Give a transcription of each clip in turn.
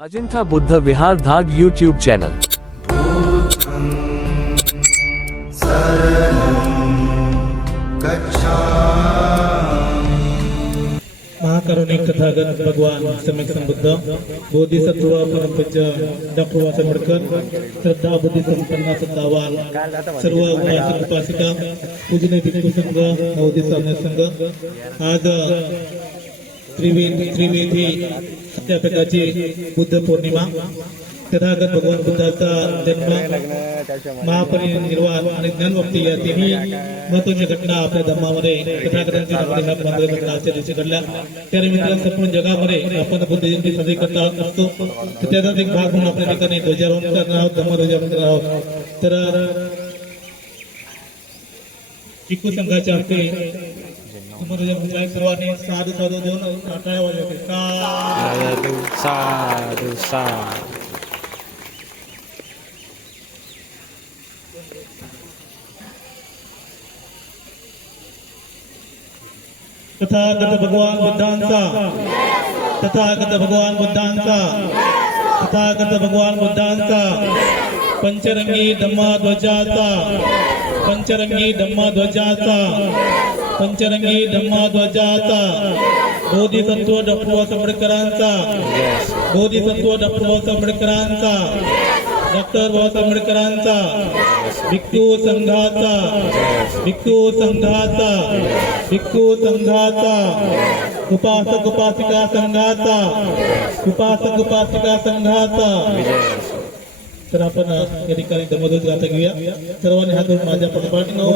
अजिंठा बुद्ध विहार धाग YouTube channel. महाकारुणिक Tathagata भगवान सम्यक संबुद्ध बोधिसत्व परम पूज्य डॉक्टर वास आंबेडकर श्रद्धा बुद्धी संपन्न सत्तावान सर्व उपासक उपासिका पूजनीय भिक्खू संघ नवोदित सामने संघ आज त्रिवेदी सत्यापिकाची बुद्ध पौर्णिमा तथागत भगवान बुद्धाचा जन्म महापरिनिर्वाण आणि ज्ञानवक्ती या तिन्ही महत्वाच्या घटना आपल्या धर्मामध्ये तथागतांची घटना आजच्या दिवशी घडल्या। त्यानिमित्तानं संपूर्ण जगामध्ये आपण बुद्ध जयंती साजरी करत असतो, तर त्याचाच एक भाग म्हणून आपल्या ठिकाणी ध्वजारोहण करणार आहोत, धम्मध्वजारोहण करणार आहोत। तर भिक्खू संघाच्या हस्ते धम्मध्वजारोहण सर्वांनी साधू साधू दोन टाळ्या वाजवायच्या। साधू साधू तथागत भगवान बुद्धांचा, तथागत भगवान बुद्धांचा, तथागत भगवान बुद्धांचा पंचरंगी धम्मध्वजाचा, पंचरंगी धम्मध्वजाचा, पंचरंगी धम्मध्वजाचा बोधिसत्व डॉक्टर वास आंबेडकरांचा, बोधिसत्व डॉक्टर वास आंबेडकरांचा, डॉक्टर वास आंबेडकरांचा भिक्खू संघाचा, भिक्खू संघाचा, भिक्खू संघाचा उपासक उपासिका संघाचा, उपासक उपासिका संघाचा। तर आपण या ठिकाणी धम्मध्वज गाथा घेऊया। सर्वांनी हात जोडून माझ्या पाठोपाठीनो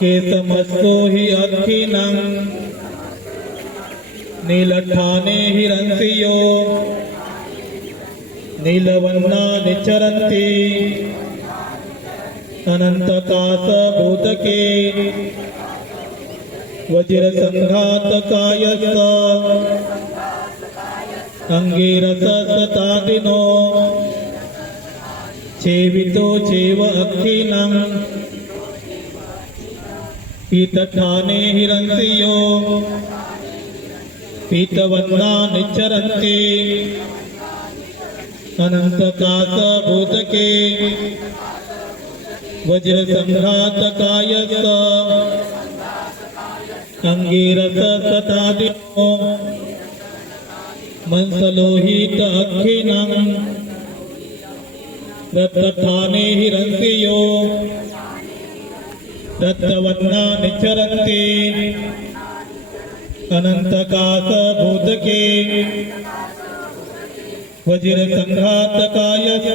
केतमस्तु हि अखिनं नीलठाने हिरंसियो नीलवन्ना निचरन्ति अनंतकाश भूतके वज्र संघात कायस अंगिरस सतादिनो चेवितो चेव अखिनं पीतठाने हिरंसियो पीतवन्ना निचरन्ति अनंतकाश भूतके वज्र संघात कायस अंगिरस सतादिनो मंसलोहित अखिनं रत्तठाने हिरंसियो रत्तवन्ना निचरन्ति अनंतकाश भूतके वज्र संघात कायस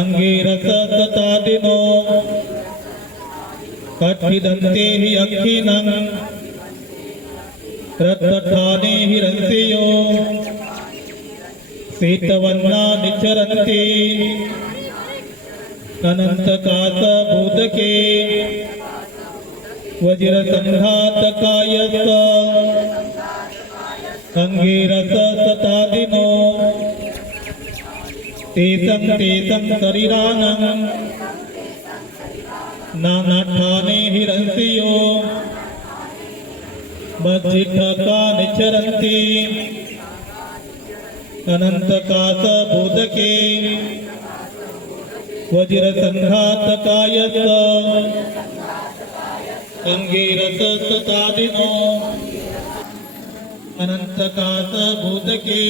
अंगिरस सतादिनो कठिदन्ते हि अखिनं रत्तठाने हिरंसियो पीतवन्ना निचरन्ति अनंतकाश भूतके वज्र संघात कायस अंगिरस सतादिनो तेसं तेसं शरीरानं नानाठाने हिरंसियो मज्जिठका निचरन्ति अनंतकाश भूतके वज्र संघात कायस अंगिरस सतादिनो अनंतकाश भूतके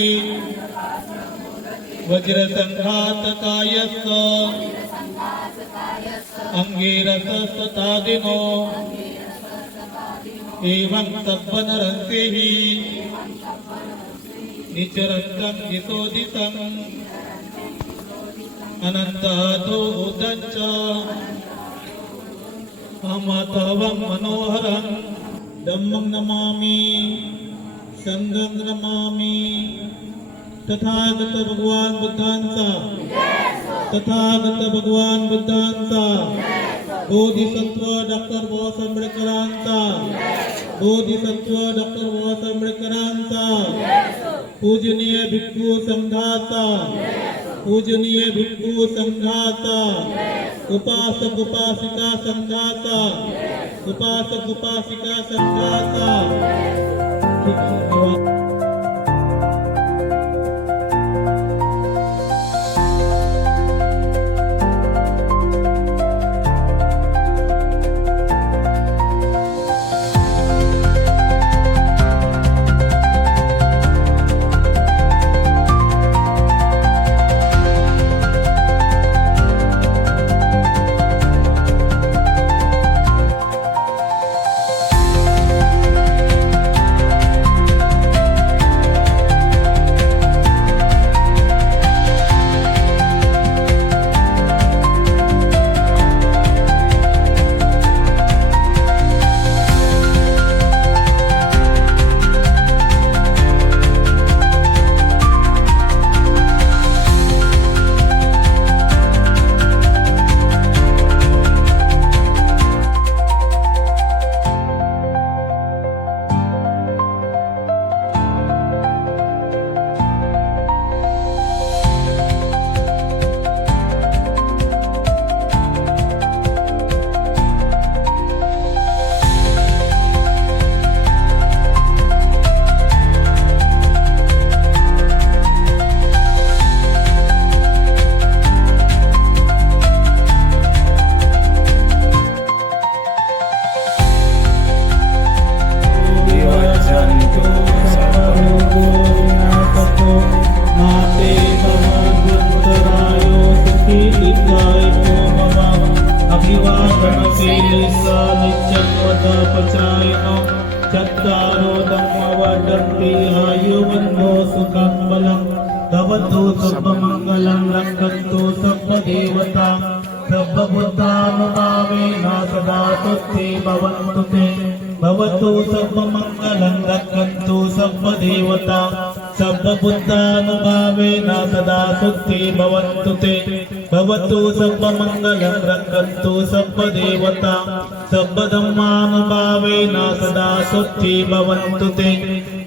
वज्र संघात कायस अंगिरस सतादिनो एवं सब्बनरंसिः निचरन्तं यशोदितं अनंतातो भूतञ्च अमतवं मनोहरं धम्मं नमामि संघं नमामि। तथागत भगवान बुद्धांचा, तथागत भगवान बुद्धांचा बोधिसत्व डॉक्टर वास आंबेडकरांचा, बोधिसत्व डॉक्टर वास आंबेडकरांचा पूजनीय भिक्खू संघाचा, पूजनीय भिक्खू संघाचा उपासक उपासिका संघाचा, उपासक उपासिका संघाचा पचायनो चत्तारो धम्मवर्धन्ति आयुवन्नो सुखं बलं भवतु सर्वमङ्गलं रक्षन्तु सर्वदेवता सर्वबुद्धानुभावेन सदा तुष्टे भवन्तु ते भवतु सर्वमङ्गलं रक्षन्तु सर्वदेवता सर्वबुद्धानुभावेन सदा तुष्टे भवन्तु ते भवतु सर्वमङ्गलं रक्षन्तु सर्वदेवता सर्वधर्मानुभावेन सदा तुष्टे भवन्तु ते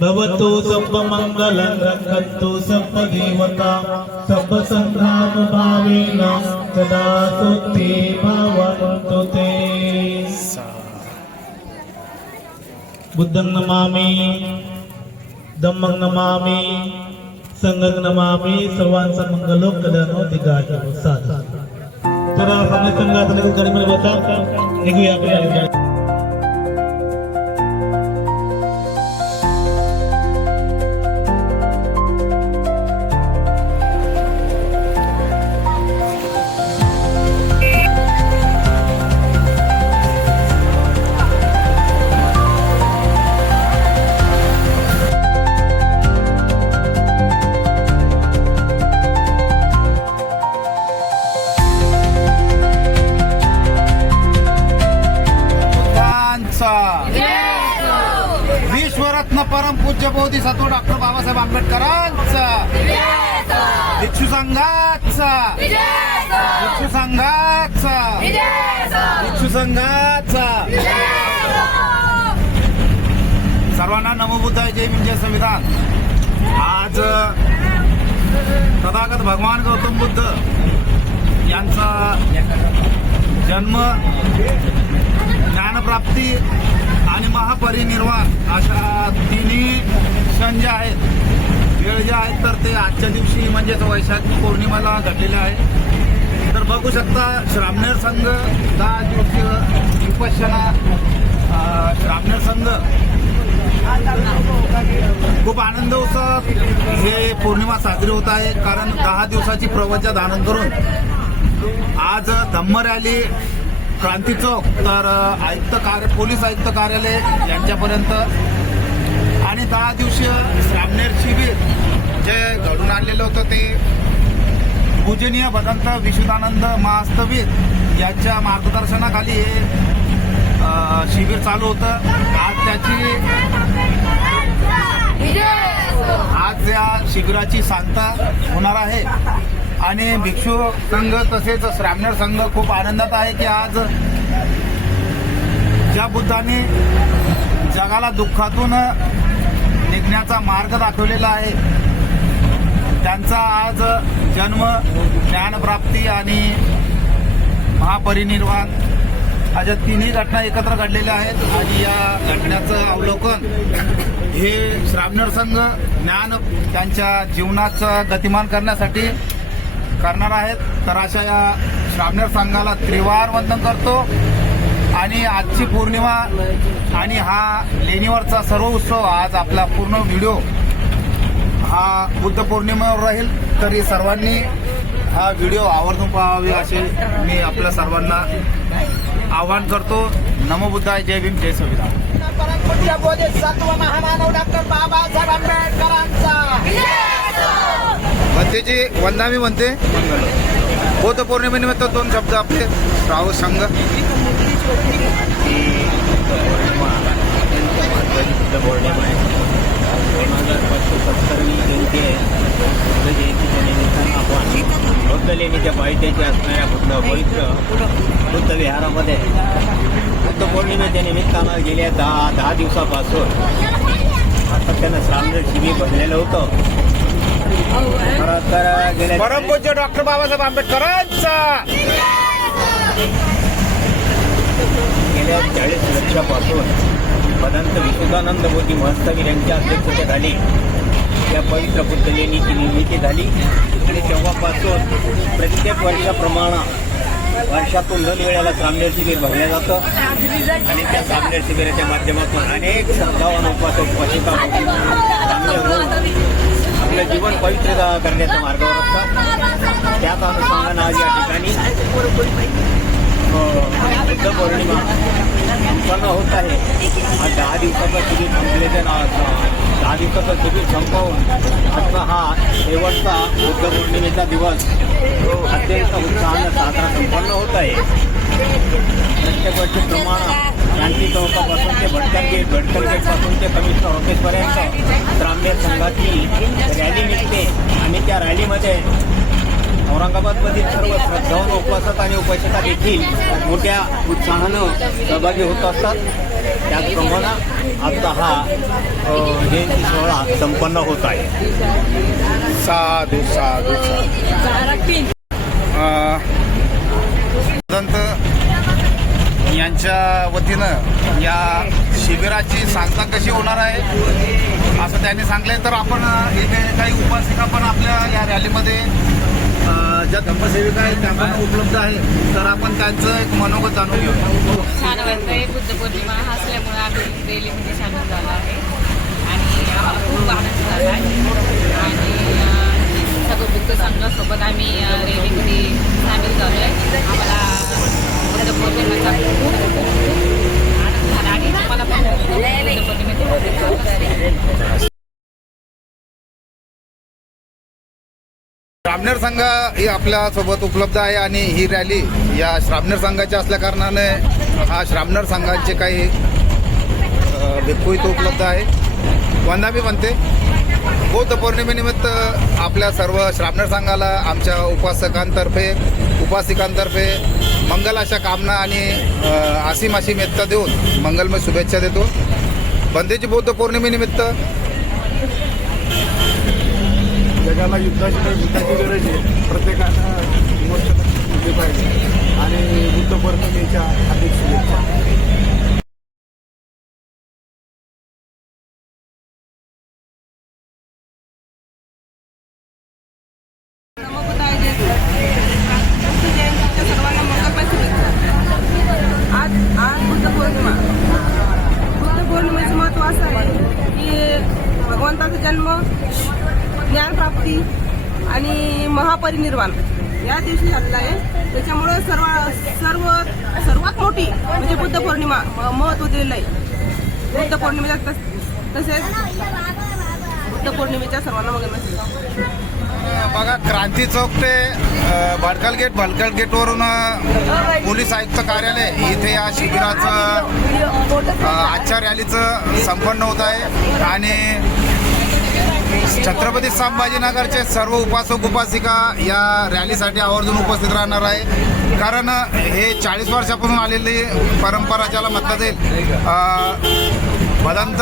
भवतु सर्वमङ्गलं रक्षन्तु सर्वदेवता सर्वसङ्घानुभावेन सदा तुष्टे भवन्तु ते बुद्धं नमामि धम्मं नमामि संघं नमामि सर्वांचा मंगलो कल्याणो दिगायो साधु तर आपण संघात गाडीमध्ये बसा निघूया आपल्या विश्वरत्न परमपूज्य बोधिसत्व डॉक्टर बाबासाहेब आंबेडकरांचा भिक्षू संघाचा भिक्षू संघाचा भिक्षू संघाचा सर्वांना नमो बुद्धाय जय भीम जय संविधान. आज तथागत भगवान गौतम बुद्ध यांचा जन्म, ज्ञानप्राप्ती आणि महापरिनिर्वाण अशा तिन्ही क्षण जे आहेत, वेळ जे आहेत, तर ते आजच्या दिवशी म्हणजेच वैशाख पौर्णिमेला घडलेले आहे. तर बघू शकता श्रामणेर संघ 10 दिवसीय विपश्यना श्रामणेर संघ खूप आनंद उत्सवात हे पौर्णिमा साजरी होत आहे. कारण 10 दिवसाची प्रवचन धारण करून आज धम्म रॅली क्रांती चौक तर पोलीस आयुक्त कार्यालय यांच्यापर्यंत आणि 10 दिवसीय श्रामणेर शिबिर जे घडून आणलेलं होतं ते पूजनीय भदंत विशुद्धानंद महास्तवीर यांच्या मार्गदर्शनाखाली हे शिबिर चालू होतं. आज या शिबिराची सांगता होणार आहे आणि भिक्षू संघ तसेच श्रामणेर संघ खूप आनंदात आहे की आज ज्या बुद्धाने जगाला दुःखातून निघण्याचा मार्ग दाखवलेला आहे त्यांचा आज जन्म, ज्ञानप्राप्ती आणि महापरिनिर्वाण अशा तिन्ही घटना एकत्र घडलेल्या आहेत. आणि या घटनेचं अवलोकन हे श्रामणेर संघ ज्ञान त्यांच्या जीवनाचं गतिमान करण्यासाठी करणार आहेत. तर अशा या श्रामणेर संघाला त्रिवार वंदन करतो आणि आजची पौर्णिमा आणि हा लेणीवरचा सर्व उत्सव, आज आपला पूर्ण व्हिडिओ हा बुद्ध पौर्णिमेवर राहील. तरी सर्वांनी हा व्हिडिओ आवर्जून पाहावे असे मी आपल्या सर्वांना आवाहन करतो. नमो बुद्धाय जय भीम जय संविधान. बोधिसत्व महामानव डॉक्टर बाबासाहेब आंबेडकरांचा भंतेजी वंदा मी म्हणते. बौद्ध पौर्णिमेनिमित्त 2 शब्द आपले राहू संघ. पौर्णिमा आहे 2070वी जयंती आहे. बुद्ध जयंतीच्या निमित्तानं आपण बौद्ध लेणीच्या पायथ्याशी असणाऱ्या पवित्र बुद्ध विहारामध्ये बुद्ध पौर्णिमेच्या निमित्तानं गेल्या 10 दिवसापासून सातत्यानं श्रामणेर शिबिर भरलेलं होतं. परमपूज्य डॉक्टर बाबासाहेब आंबेडकरांचा गेल्या 40 वर्षापासून भदंत विशुद्धानंद बोधी महस्तवीर यांच्या अध्यक्षतेखाली या पवित्र बुद्ध लेणीची निर्मिती झाली आणि तेव्हापासून प्रत्येक वर्षाप्रमाणे वर्षातून 2 वेळेला श्रामणेर शिबिर भरलं जातं आणि त्या श्रामणेर शिबिराच्या माध्यमातून अनेक संस्थावन उपासक उपासिका आपलं जीवन पवित्र करण्याच्या मार्गावर असतात. त्याच अनुषंगानं आज या ठिकाणी बुद्ध पौर्णिमा संपन्न होत आहे. आज 10 दिवसाचं शिबिर संपलेलं 10 दिवसाचं शिबिर संपवून आजचा हा शेवटचा बुद्ध पौर्णिमेचा दिवस अत्यंत उत्साहानं साजरा संपन्न होत आहे. प्रत्येक वर्षीप्रमाणे क्रांती चौकापासून ते भटकल गेटपासून ते कमिशनर ऑफिसपर्यंत ग्राम्य संघाची रॅली निघते आणि त्या रॅलीमध्ये औरंगाबादमधील सर्व श्रद्धावान उपासक आणि उपासिका देखील मोठ्या उत्साहानं सहभागी होत असतात. त्याचप्रमाणे आजचा हा जयंती सोहळा संपन्न होत आहे. साधू साधू यांच्या वतीनं या शिबिराची सांगता कशी होणार आहे असं त्यांनी सांगले. तर आपण इथे काही उपासिका पण आपल्या या रॅलीमध्ये ज्या धम्मसेविका आहेत त्या पण उपलब्ध आहे. तर आपण त्यांचं एक मनोगत जाणून घेऊ. छान वाटतंय. बुद्ध पौर्णिमा असल्यामुळे आम्ही रॅलीमध्ये सामील झालो आहे आणि आम्हाला खूप आनंद झाला आहे आणि सगळं बुद्ध संघासोबत आम्ही रॅलीमध्ये सामील झालो आहे. आम्हाला बुद्ध पौर्णिमेचा खूप आनंद झाला आणि मला पण बुद्ध पौर्णिमेचा श्रामणेर संघ ही आपल्या सोबत उपलब्ध आहे आणि ही रॅली या श्रामणेर संघाच्या असल्या कारणाने हा श्रामणेर संघाचे काही भिक्खू इथं उपलब्ध आहे. वंदाबी म्हणते बौद्ध पौर्णिमेनिमित्त आपल्या सर्व श्रामणेर संघाला आमच्या उपासिकांतर्फे मंगल अशा कामना आणि असीम एकता देऊन मंगलमय शुभेच्छा देतो. बंदेची बौद्ध पौर्णिमेनिमित्त जगाला युद्धाची गरज आहे. प्रत्येकानं गोष्ट केली पाहिजे आणि बुद्ध पौर्णिमेच्या हार्दिक शुभेच्छा. सर्वांना मंगलमय शुभेच्छा. आज बुद्ध पौर्णिमेचं महत्त्व असं आहे की भगवंताचा जन्म, ज्ञानप्राप्ती आणि महापरिनिर्वाण या दिवशी झालेला आहे. त्याच्यामुळं सर्वात मोठी म्हणजे बुद्ध पौर्णिमा महत्त्व दिलेलं आहे. बुद्ध पौर्णिमेच्या तसेच बुद्ध पौर्णिमेच्या सर्वांना मंगलमय. बघा, क्रांती चौक ते भटकल गेटवरून पोलीस आयुक्त कार्यालय इथे या शिबिराचं आजच्या रॅलीचं संपन्न होत आहे आणि छत्रपती संभाजीनगरचे सर्व उपासक उपासिका या रॅलीसाठी आवर्जून उपस्थित राहणार आहे. कारण हे 40 वर्षापासून आलेली परंपरा ज्याला म्हटलं जाईल. भदंत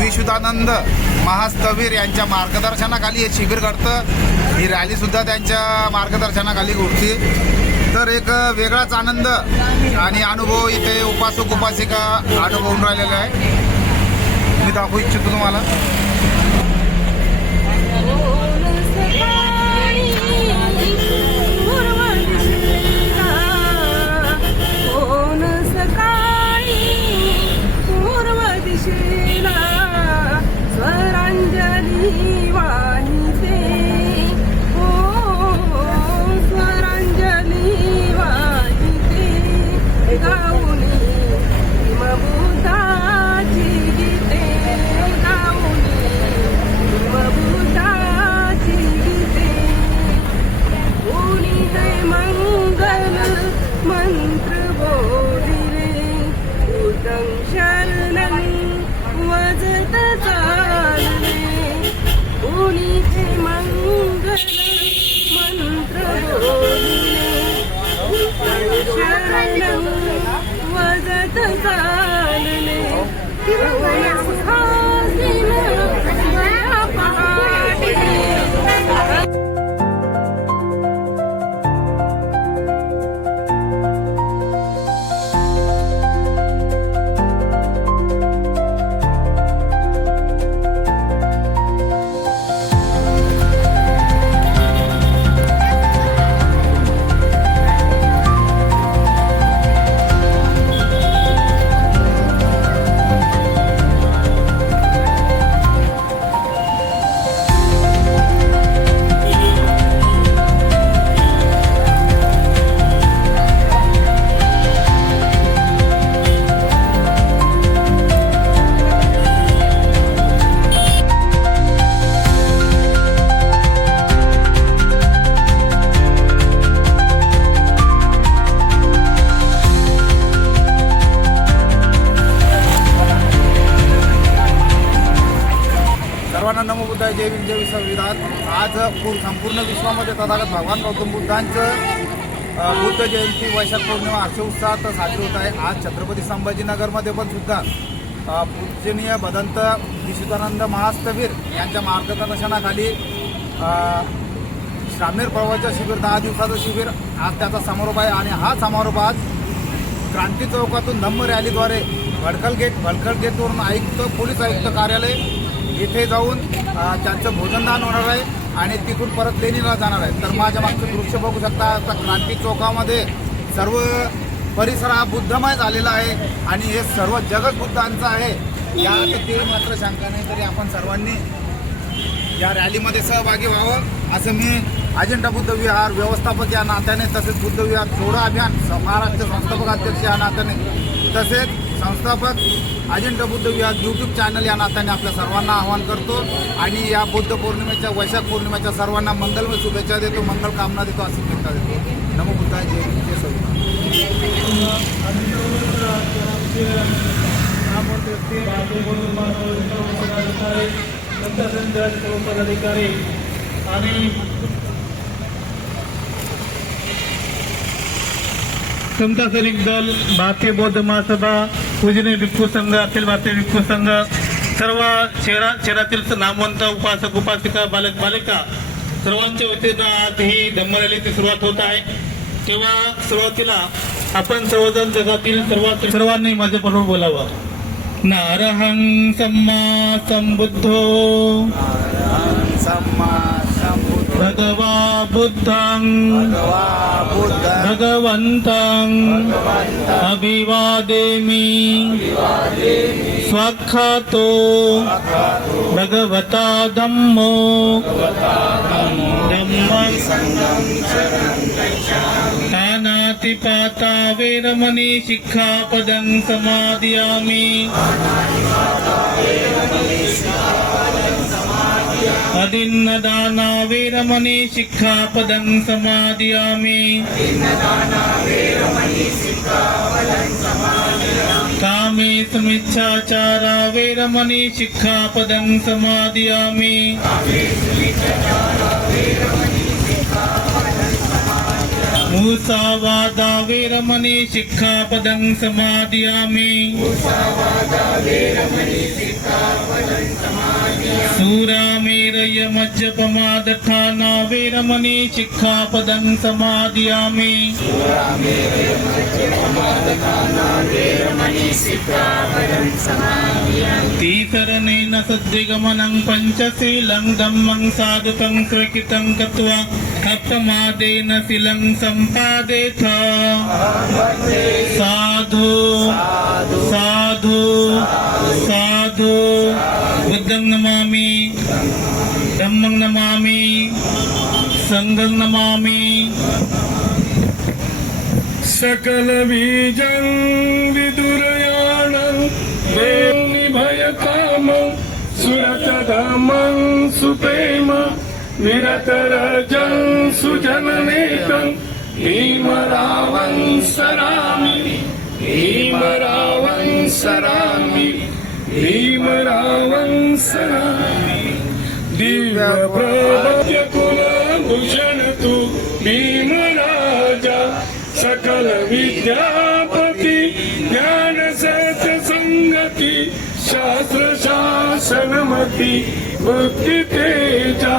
विशुद्धानंद महास्थवीर यांच्या मार्गदर्शनाखाली हे शिबिर घडतं. ही रॅलीसुद्धा त्यांच्या मार्गदर्शनाखाली घडते. तर एक वेगळाच आनंद आणि अनुभव इथे उपासक उपासिका अनुभवून राहिलेला आहे. मी दाखवू इच्छितो तुम्हाला. स्वरांजली वाहिते स्वरांजली वाहिते गाऊनी हिमबुद्धाची गीते गाऊनी हिमबुद्धाची गीते कोणी हे मंगल मंत्र बोलिले उदं शरणं वजत चालले कोणी हे मंगल मंत्र बोलिले शरणं वजत चालले जय भीम जय संविधान. आज संपूर्ण विश्वामध्ये तथागत भगवान गौतम बुद्धांचं बुद्ध जयंती वैशाख पौर्णिमा हर्ष उत्साहात साजरी होत आहे. आज छत्रपती संभाजीनगरमध्ये पण सुद्धा पूजनीय भदंत विशुद्धानंद महास्तवीर यांच्या मार्गदर्शनाखाली श्रामणेर प्रवचन शिबिर 10 दिवसाचं शिबिर आज त्याचा समारोप आहे. आणि हा समारोप आज क्रांती चौकातून धम्म रॅलीद्वारे भडकल गेटवरून पोलीस आयुक्त कार्यालय येथे जाऊन त्यांचं भोजनदान होणार आहे आणि तिथून परत लेणीला जाणार आहे. तर माझ्या मागचं दृश्य बघू शकता. आता क्रांती चौकामध्ये सर्व परिसर हा बुद्धमय झालेला आहे आणि हे सर्व जगत बुद्धांचं आहे. यात ते मात्र शंका नाही. तरी आपण सर्वांनी या रॅलीमध्ये सहभागी व्हावं असं मी अजिंठा बुद्ध विहार व्यवस्थापक या नात्याने, तसेच बुद्ध विहार जोडा अभियान महाराष्ट्र संस्थापक अध्यक्ष या नात्याने, तसेच संस्थापक अजिंठा बुद्ध विहार यूट्यूब चॅनल या नात्याने आपल्या सर्वांना आवाहन करतो. आणि या बुद्ध पौर्णिमेच्या वैशाख पौर्णिमेच्या सर्वांना मंगलमय शुभेच्छा देतो, मंगल कामना देतो, अशी शुभेच्छा देतो. नमो बुद्धाय. जय संविधान. पदाधिकारी आणि समता सैनिक दल, भारतीय बौद्ध महासभा, पूजनीय भिक्खू संघ, अखिल भारतीय भिक्खू संघ, सर्व शहरातील नामवंत उपासक उपासिका बालक बालिका सर्वांच्या वतीनं आज ही धम्म रॅलीची सुरुवात होत आहे. तेव्हा सुरुवातीला आपण सर्वजण जगातील सर्वांनी माझ्याबरोबर बोलावं. नारहं सम्मा संबुद्धो भगवा बुद्धं भगवन्तं अभिवादेमि स्वाख्यातो भगवता धम्मो धम्मं पाता वेरमणि शिक्षापदं समादयामि. अदिन्नदाना वेरमणि शिक्षापदं समादयामि. कामे समिच्छाचारा वेरमणि शिक्षापदं समादयामि. मुसावादा वेरमणि शिक्षापदं समादयामि. सूरामेरय मज्जपमादठाना वेरमणि शिक्षापदं समादयामि. तीसरणेन सद्दिगमनं पंचशीलं धम्मं साधुकं स्वकितं कृत्वा अप्रमादेन शीलं सम्पादेथ. साधु साधु साधु. बुद्धं नमामि, धम्मं नमामि, संघं नमामि. सकल बीजं विदुरयाणं निभयकामं सुरतधमं सुप्रेम विरतरजं सुजननेकं भीमरावं सरामि भीमरावं सरामि भीमरावं सरामि. दिव्यप्रभय कुलभूषण तु भीमराजा सकल विद्यापति ज्ञान सत्संगति शास्त्र शासनमति बुद्धि तेजा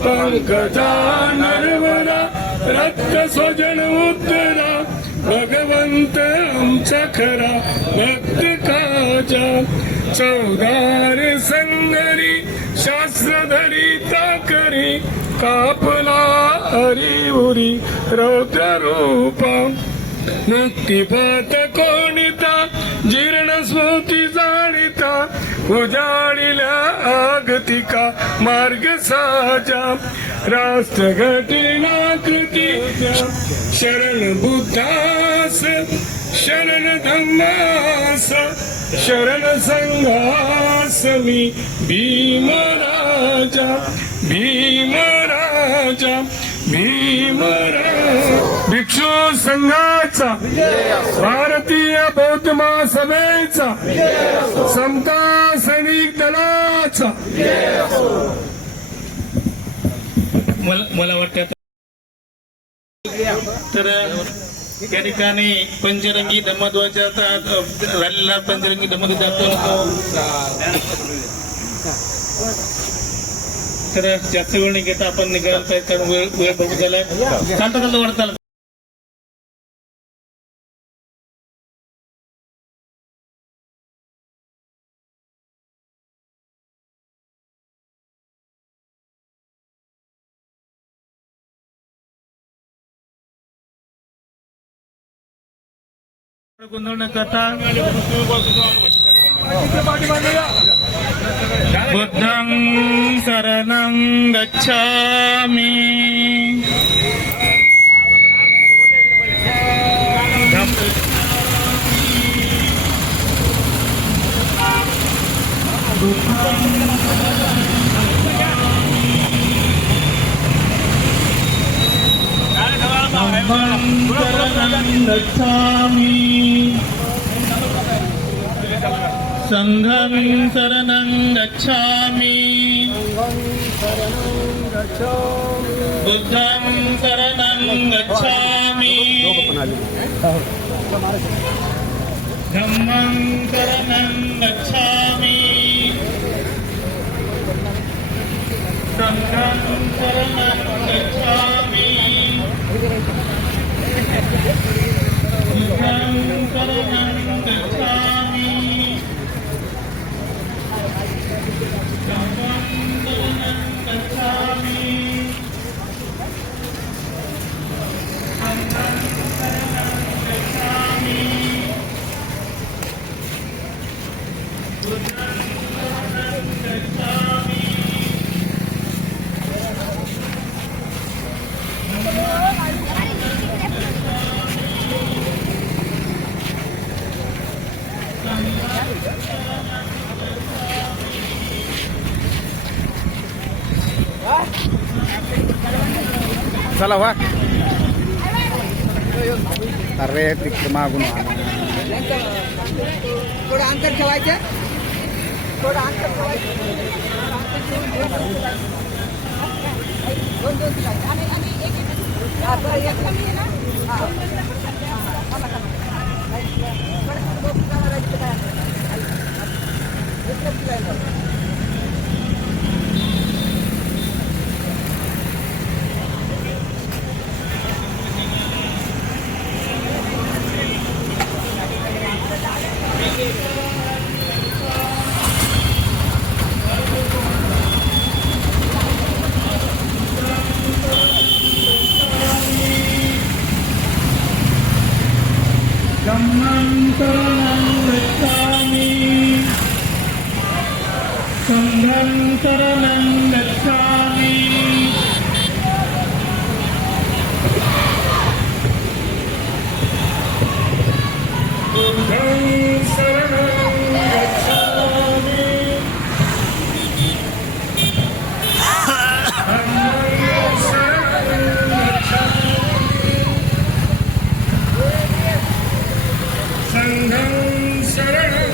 पंकजा नरवरा रक्त स्वजन उत्तरा भगवंत आमचा खरा भक्त काजा. चौदार संगरी शास्त्रधरी ताकरी कापला हरिउरी रौद्र रूपा. मुक्तिपथ कोणिता जीर्ण स्मृती जाणिता उजाडिल्या आगतिका मार्ग साजा. राष्ट्र घटनाकृती शरण बुद्धास शरण धम्मास शरण संघास मी भीमराजा भीमराजा भीमराजा. भिक्षू संघाचा भारतीय बौद्ध महासभेचा समता सैनिक दलाचा मला वाटतं तर या ठिकाणी पंचरंगी धम्मध्वजाचा झालेला पंचरंगी धम्मध्वजाचा तर जास्त वेळ नाही घेता आपण निघायला पाहिजे कारण वेळ बघू झालाय. चालता वाढत गोंधळ न करता बुद्धं शरणं गच्छामि संघं शरणं गच्छामि बुद्धं शरणं गच्छामि धम्मं शरणं गच्छामि संघं शरणं गच्छामि बुद्धं शरणं गच्छामि धम्मं शरणं गच्छामि संघं शरणं गच्छामि बुद्धं शरणं गच्छामि चला वा अरे तिकडे मागून थोडं अंतर ठेवायचं थोडं अंतर ठेवायचं दोन आणि एक कमी आहे ना धम्मं शरणं गच्छामि संघं शरणं गच्छामि बुद्धं शरणं गच्छामि धम्मं शरणं गच्छामि संघं शरणं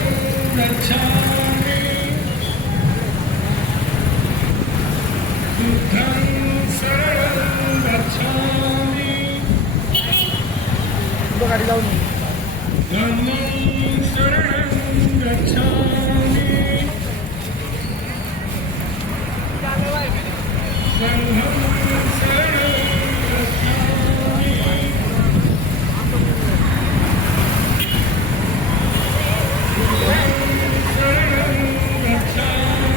गच्छामि बुद्धं शरणं गच्छामि धम्मं शरणं गच्छामि संघं शरणं गच्छामि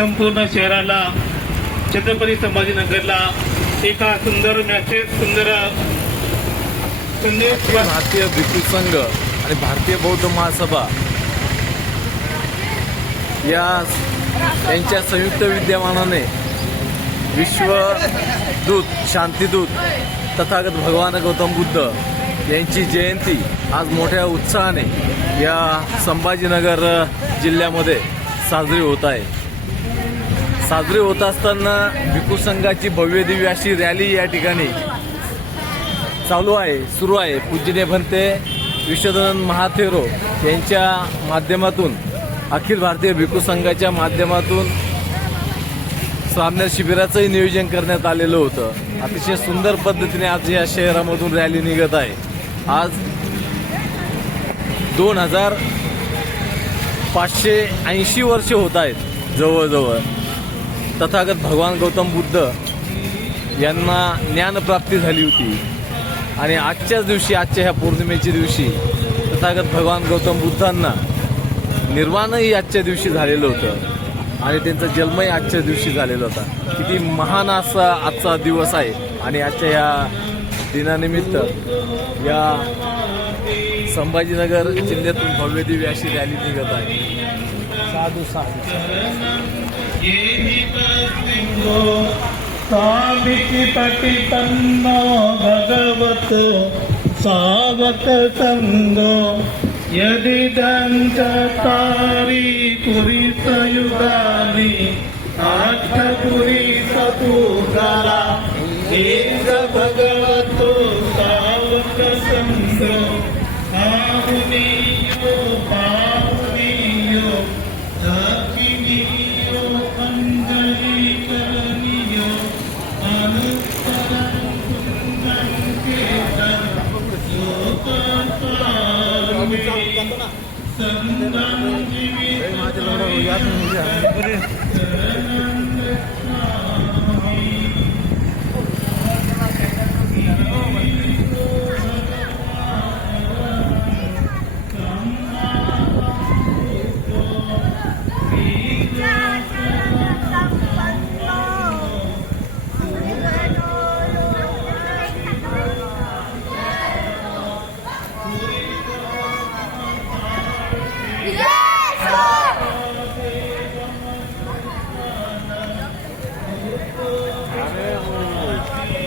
संपूर्ण शहराला, छत्रपती संभाजीनगरला एका सुंदर मॅसेज, सुंदर संदेश भारतीय भिक्खू संघ आणि भारतीय बौद्ध महासभा यांच्या संयुक्त विद्यमानाने विश्वदूत, शांतीदूत तथागत भगवान गौतम बुद्ध यांची जयंती आज मोठ्या उत्साहाने या संभाजीनगर जिल्ह्यामध्ये साजरी होत आहे. साजरी होत असताना भिक्खू संघाची भव्य दिव्य अशी रॅली या ठिकाणी चालू आहे, सुरू आहे. पूज्यनीय भंते विश्वदानंद महाथेरो यांच्या माध्यमातून, अखिल भारतीय भिक्खू संघाच्या माध्यमातून सामन्या शिबिराचंही नियोजन करण्यात आलेलं होतं. अतिशय सुंदर पद्धतीने आज या शहरामधून रॅली निघत आहे. आज 2580 वर्ष होत आहेत जवळजवळ तथागत भगवान गौतम बुद्ध यांना ज्ञानप्राप्ती झाली होती. आणि आजच्याच दिवशी, आजच्या ह्या पौर्णिमेच्या दिवशी तथागत भगवान गौतम बुद्धांना निर्वाणही आजच्या दिवशी झालेलं होतं आणि त्यांचा जन्मही आजच्या दिवशी झालेला होता. किती महान असा आजचा दिवस आहे. आणि आजच्या या दिनानिमित्त या संभाजीनगर जिल्ह्यातून भव्य दिव्य अशी रॅली निघत आहे. साधू साधू पतितन्नो भगवतो सावक संगो यदिदं चत्वारि पुरीसयुगानि अष्टपुरीसपूगला एष भगवतो सावक संगो पाहुनीयो पाहुनीयो दक्षिणीयो अंजलिकरणीयो अनुत्तरं पुण्यं कीर्तनं लोकपालने संगं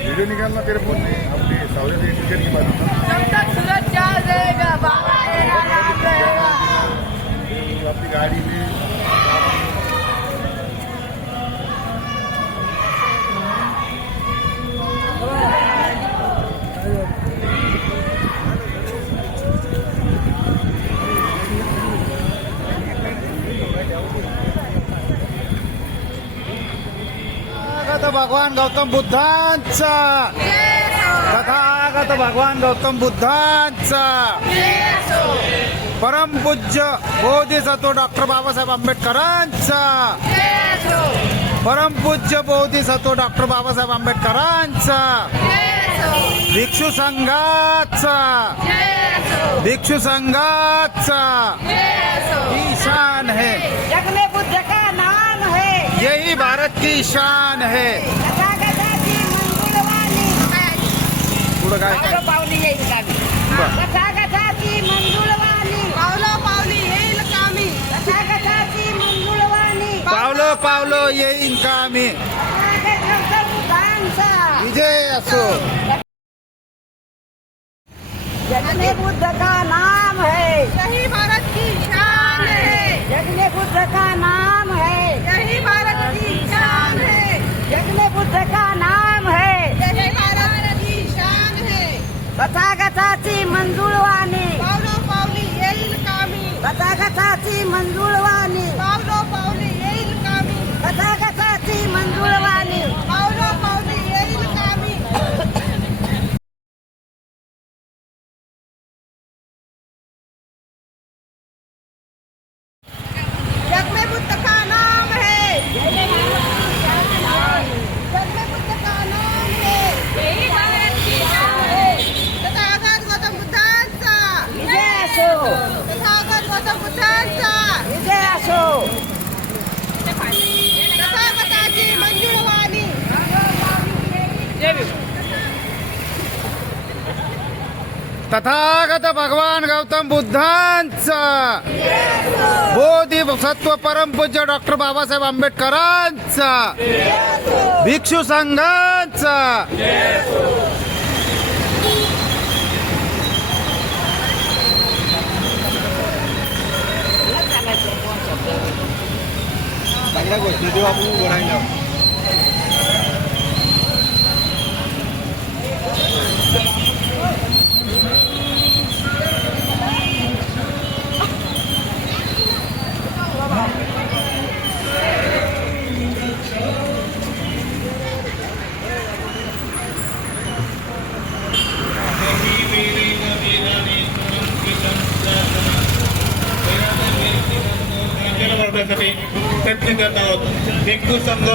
वीडियो निकालना तेरे फोन में अपने सावरे से टिकट की बात अपनी गाड़ी में भगवान गौतम बुद्धांचा, तथागत भगवान गौतम बुद्धांचा, परमपूज्य बोधिसत्व डॉक्टर बाबासाहेब आंबेडकरांचा, परमपूज्य बोधिसत्व डॉक्टर बाबासाहेब आंबेडकरांचा, भिक्षू संघाचा, भिक्षू संघाचा ईशान है, जगने बुद्ध का नाम है, यही भारत की शान है. पुढं काय पावली येईल कामी, तथागताची मंजुळवाणी, पावलो पावली येईल कामी, तथागताची मंजुळवाणी, पावलो पावलो येईन कामी. बुद्धांचा विजय असो. जगने बुद्ध का नाम है, यही भारत की शान है, जगने बुद्ध का नाम है, यही भारत की शान है, जगने बुद्ध का नाम है, यही भारत की शान है. तथागताची मंजुळवाणी, पावलो पावली येईल कामी, तथागताची मंजुळवाणी, पावलो पावली येईल कामी, तथागताची मंजुळवाणी, पावलो पावली येईल कामी. जगने बुद्ध का नाम है, जगने बुद्ध का नाम है, यही भारत की शान है. तथागत गौतम बुद्धांचा विजय असो, तथागत गौतम बुद्धांचा विजय असो. तथागत भगवान गौतम बुद्धांचा, बोधिसत्व परमपूज्य डॉक्टर बाबासाहेब आंबेडकरांचा, भिक्षू संघांचा. प्रयत्न करत आहोत. भिक्षू संघ,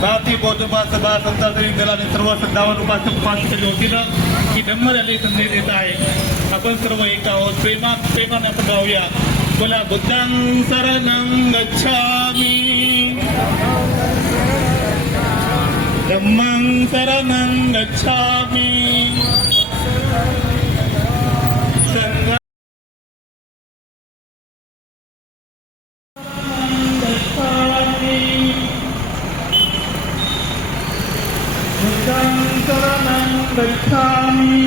भारतीय बौद्ध महासभा, संतांतरी दल आणि सर्व श्रद्धावान उपासकांच्या वतीनं ही धम्म रॅली संदेश देत आहे. आपण सर्व एक आहोत. प्रेमाने आपण राहूया. बोला बुद्धं शरणं गच्छामि, धम्मं शरणं गच्छामि, संघं गच्छामि,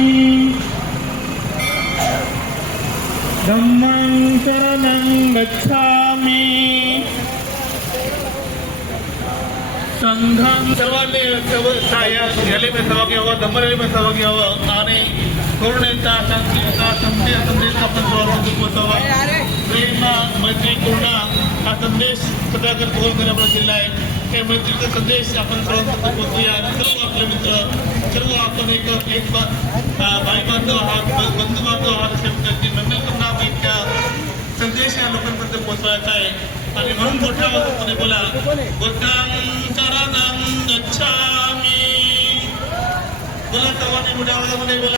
धम्मं शरणं गच्छामि, संघं. सर्वांनी या रॅलीमध्ये सहभागी व्हावं, धम्म रॅलीमध्ये सहभागी व्हावं आणि करुणेचा, शांतीचा, समतेचा संदेश आपण सर्वांपर्यंत पोहोचवावा. प्रेम, मैत्री, करुणा हा संदेश सदागत भगवान आपला दिला आहे. त्या मैत्रीचा संदेश आपण सर्वांपर्यंत पोहोचूया. सर्व आपले मित्र, सर्व आपण एक भाई बांधव आहात, बंधू बांधव आहात, शब्दांची नंदन करणार इतक्या संदेश या लोकांपर्यंत पोहोचवायचा आहे. आणि म्हणून मोठ्या आवाजामध्ये बोला बुद्धं शरणं गच्छामि. बोला सर्वांनी मोठ्या आवाजामध्ये बोला.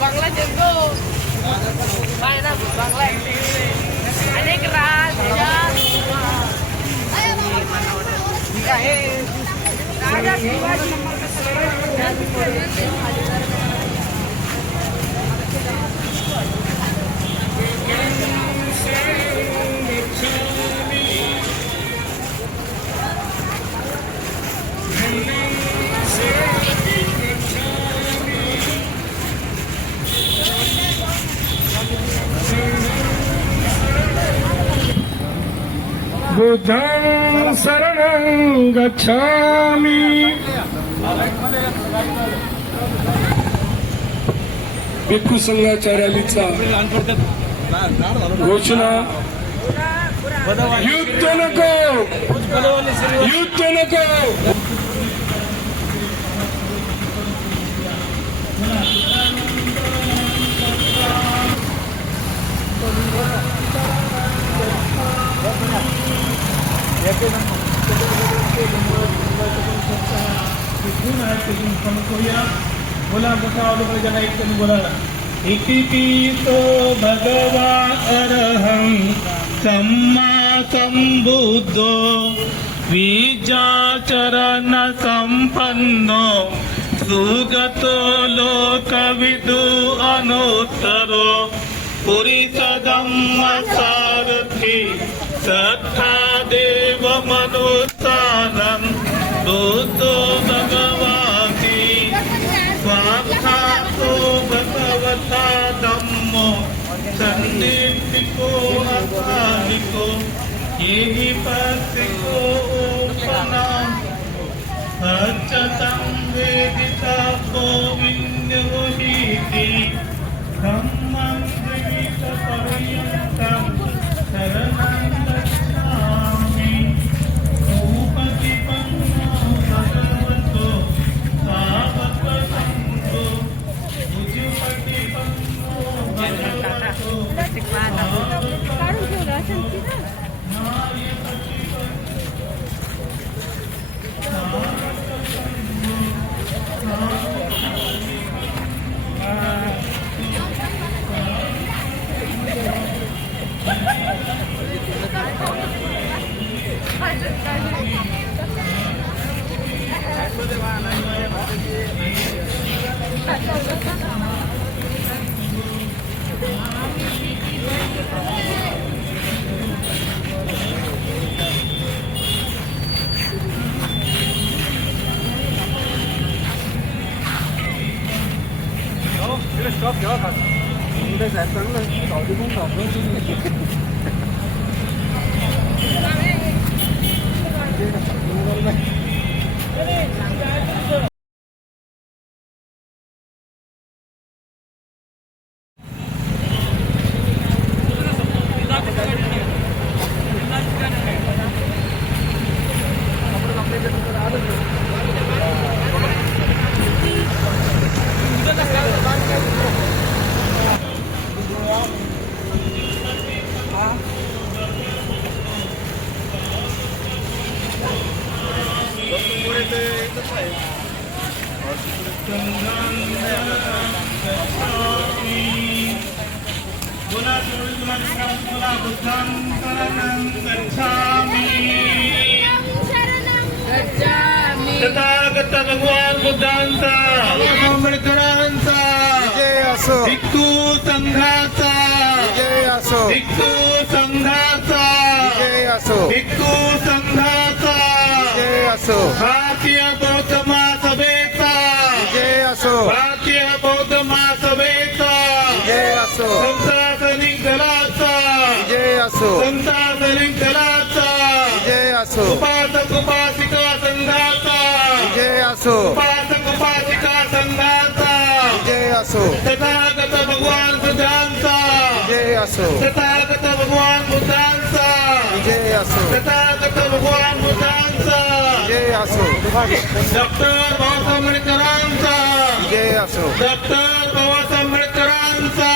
बांगला जगो काय ना बांगला अनेक राज बुद्धं शरणं गच्छामि. भिक्षू संघाच्या रॅलीचा घोषणा. युद्ध नको, युद्ध नको. होऊया. बोला मोठा अवलोकन ज्यांना एक त्यांनी बोला. इतिपितो भगवा अरहं सम्मा संबुद्धो विजाचरण संपन्नो सुगतो लोकविदु अनुत्तरो पुरीसधम्म सारथी सत्ता देव मनुसानं बुद्धो भगवाति स्वाक्षातो भगवता धम्मो सन्निधिको असानिको येहि पथिको उपनाम सच्चतं वेदिता गोविन्दोहीति धम्मं द्विविधपर्यन्तं शरणं गच्छामि. उपतिपन्नो भगवतो सावकसङ्घो उजुपतिपन्नो भगवतो तथागत भगवान बुद्धांचा आंबेडकरांचा भिक्खू संघाचा भिक्खू संघाचा भिक्खू संघाचा भारतीय बौद्ध महासभेचा भारतीय बौद्ध महासभेचा संत सैनिक दलाचा संत सैनिक दलाचा उपासक उपासिका संघाचा उपासक उपासिका संघाचा तथागत भगवान बुद्धांचा तथागत भगवान बुद्धांचा तथागत भगवान बुद्धांचा डॉक्टर बाबासाहेब आंबेडकरांचा डॉक्टर बाबासाहेब आंबेडकरांचा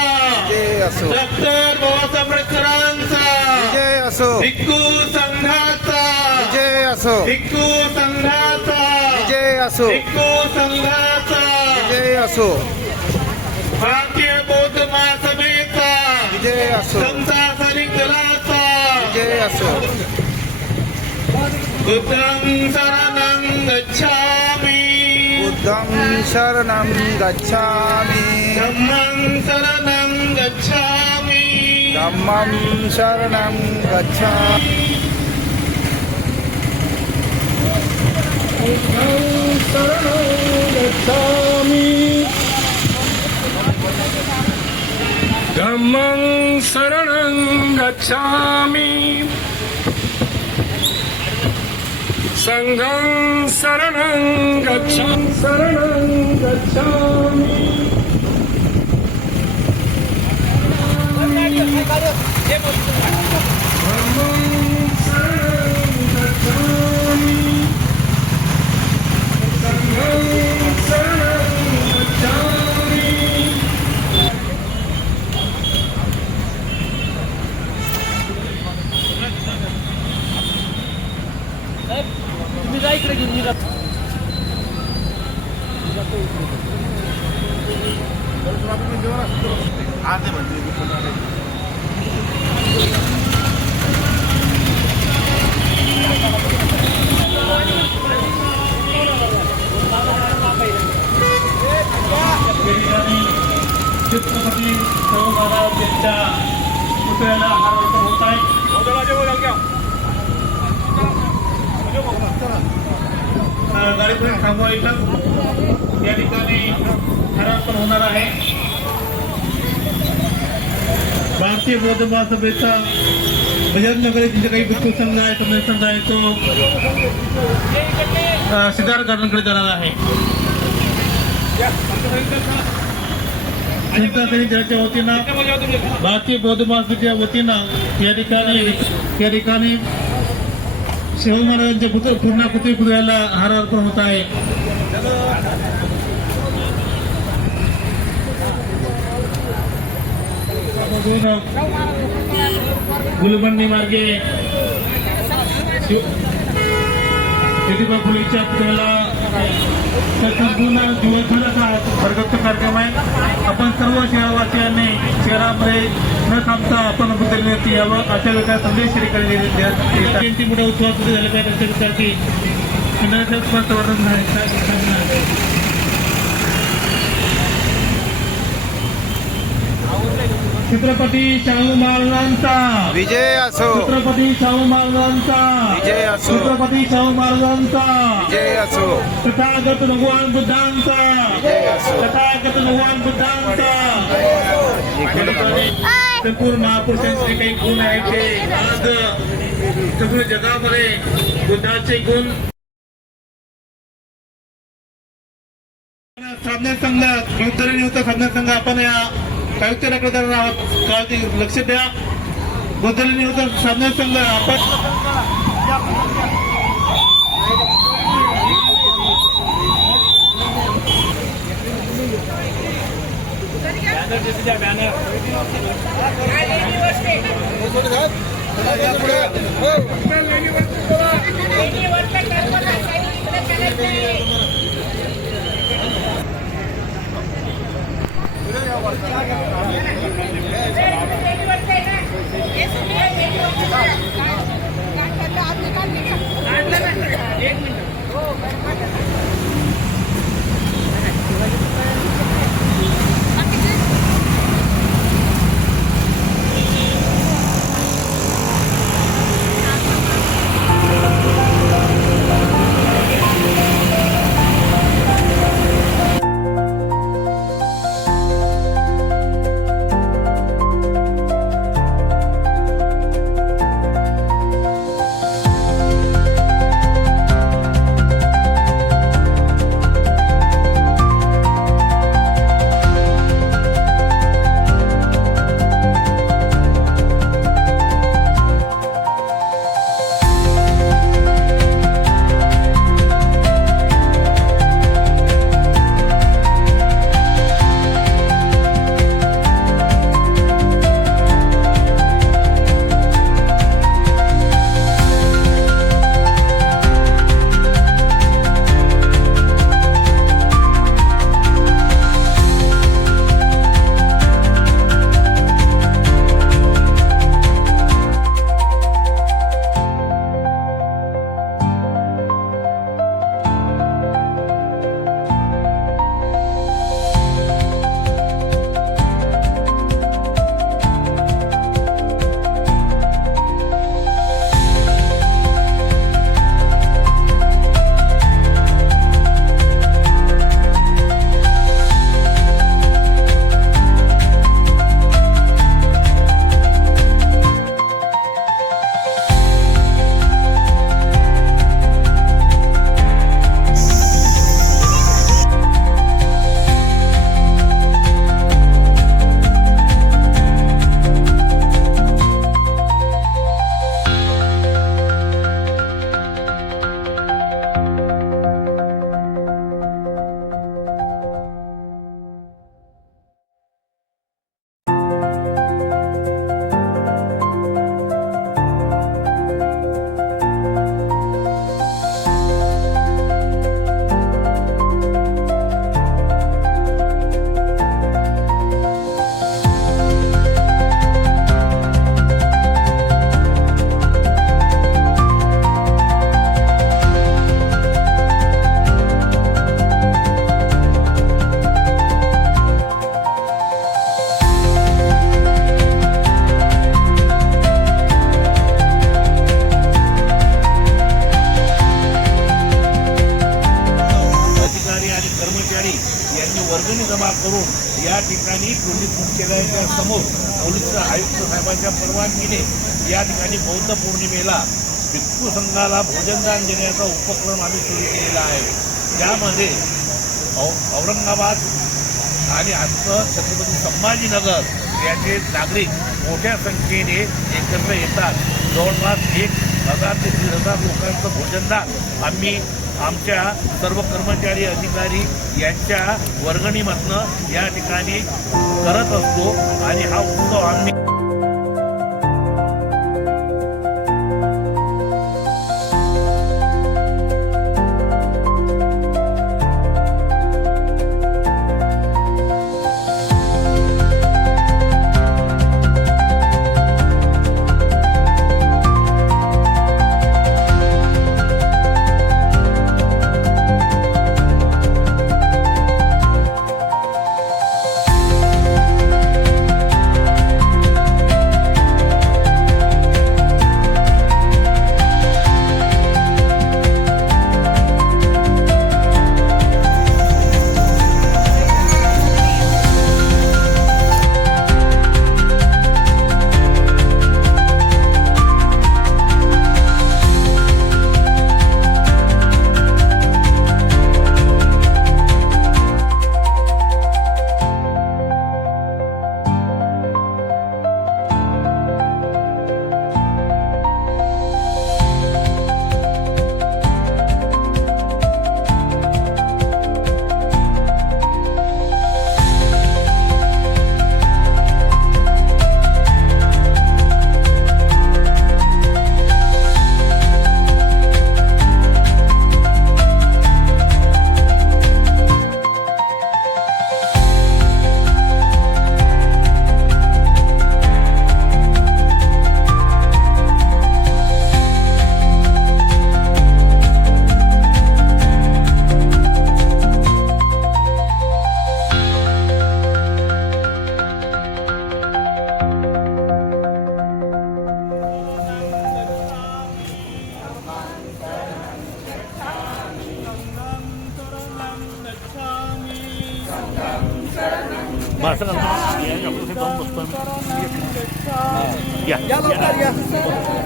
डॉक्टर बाबासाहेब आंबेडकरांचा भिक्खू संघाचा भिक्खू संघाचा भिक्खू संघाचा भारतीय बौद्ध महासभेचा संत सैनिक दलाचा बुद्धं शरणं गच्छामि धम्मं शरणं गच्छामि धम्मं शरणं गच्छामि संघं शरणं गच्छामि तुम्ही जा इकडे घेऊन अर्धे म्हणजे छत्रपती शाहू महाराज यांच्या पुतळ्याला हार अर्पण होत आहे. गाडीपर्यंत थांबवा इथं या ठिकाणी हार अर्पण होणार आहे. भारतीय बौद्ध महासभेचा बजाजनगर येथील काही भिक्खू संघ आहे, कम्युनिस्ट संघ आहे, तो सिद्धार्थ गार्डनकडे जाणार आहे. संस्थाच्या वतीनं भारतीय बौद्ध महासभेच्या वतीनं या ठिकाणी शाहू महाराजांच्या पूर्णाकृती पुतळ्याला हार अर्पण होत आहे. गुलबंडी मार्गे ज्योतिबा फुलेच्या पुतळ्याला संपूर्ण दिवसभराचा भरगच्च कार्यक्रम आहे. आपण सर्व शहरवासियांनी शहरामध्ये न थांबता आपण बुद्धनिर्ती यावं अशा वेळेला संदेश जयंती मोठा उत्सव सुरू झाले पाहिजे अशा प्रकारची वातावरण आहे. छत्रपती शाहू महाराजांचा विजय असो, छत्रपती शाहू महाराजांचा विजय असो, छत्रपती शाहू महाराजांचा विजय असो, तथागत भगवान बुद्धांचा विजय असो. तथागत भगवान बुद्धांचा. संपूर्ण महापुरुषांचे काही गुण आहेत ते आज सगळ्या जगामध्ये बुद्धाचे गुण साधना संघ युद्धरणी होतं. साधना संघ आपण या साहित्याकडे जाणार आहोत. काळजी लक्ष द्या. बुद्धरणी होतं साधना संघ आपण वर्गणी जमा करून या ठिकाणी पोलीस मुख्यालयाच्या समोर पोलीस आयुक्त साहेबांच्या परवानगीने या ठिकाणी बौद्ध पौर्णिमेला भिक्खू संघाला भोजनदान देण्याचा उपक्रम आम्ही सुरू केलेला आहे. त्यामध्ये औरंगाबाद आणि आजचं छत्रपती संभाजीनगर याचे नागरिक मोठ्या संख्येने एकत्र येतात. जवळपास 1,000 ते 1,500 लोकांचं भोजनदान आम्ही आमच्या सर्व कर्मचारी अधिकारी यांच्या वर्गणीमधनं या ठिकाणी करत असतो आणि हा उत्सव आम्ही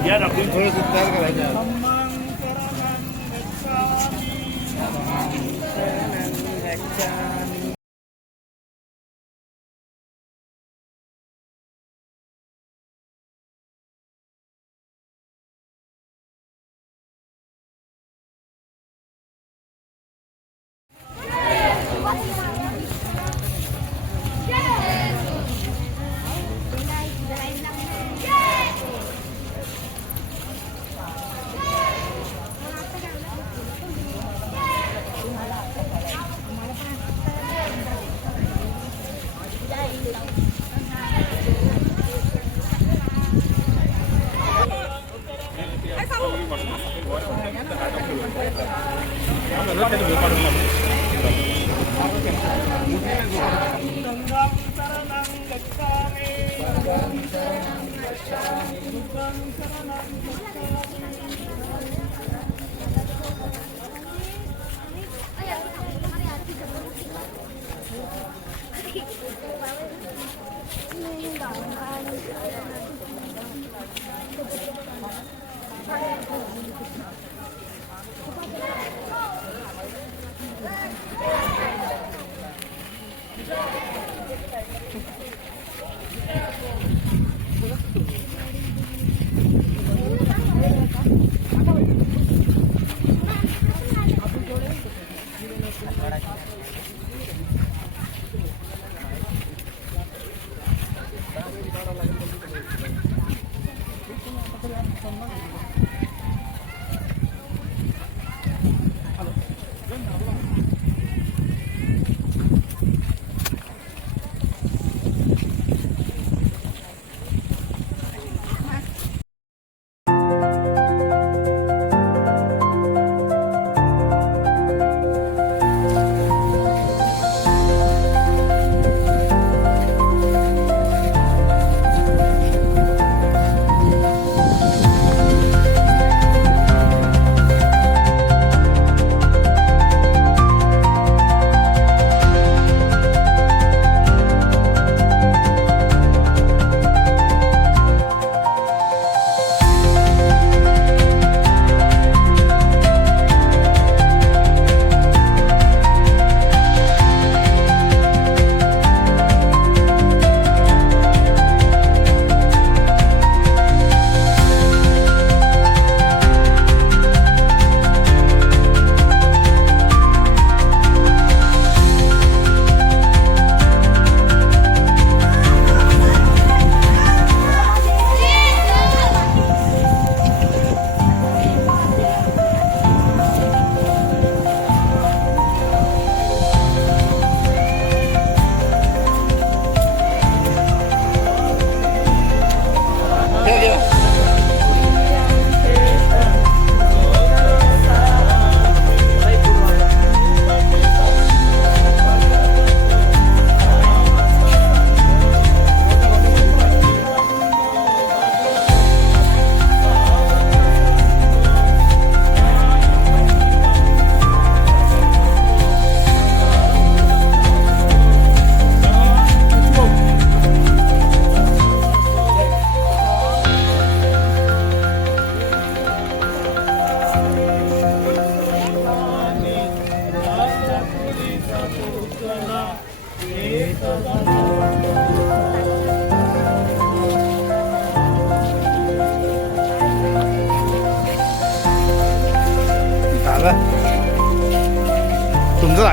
या डॉक्टर थोडं तयार करायचं. दादा तुमचं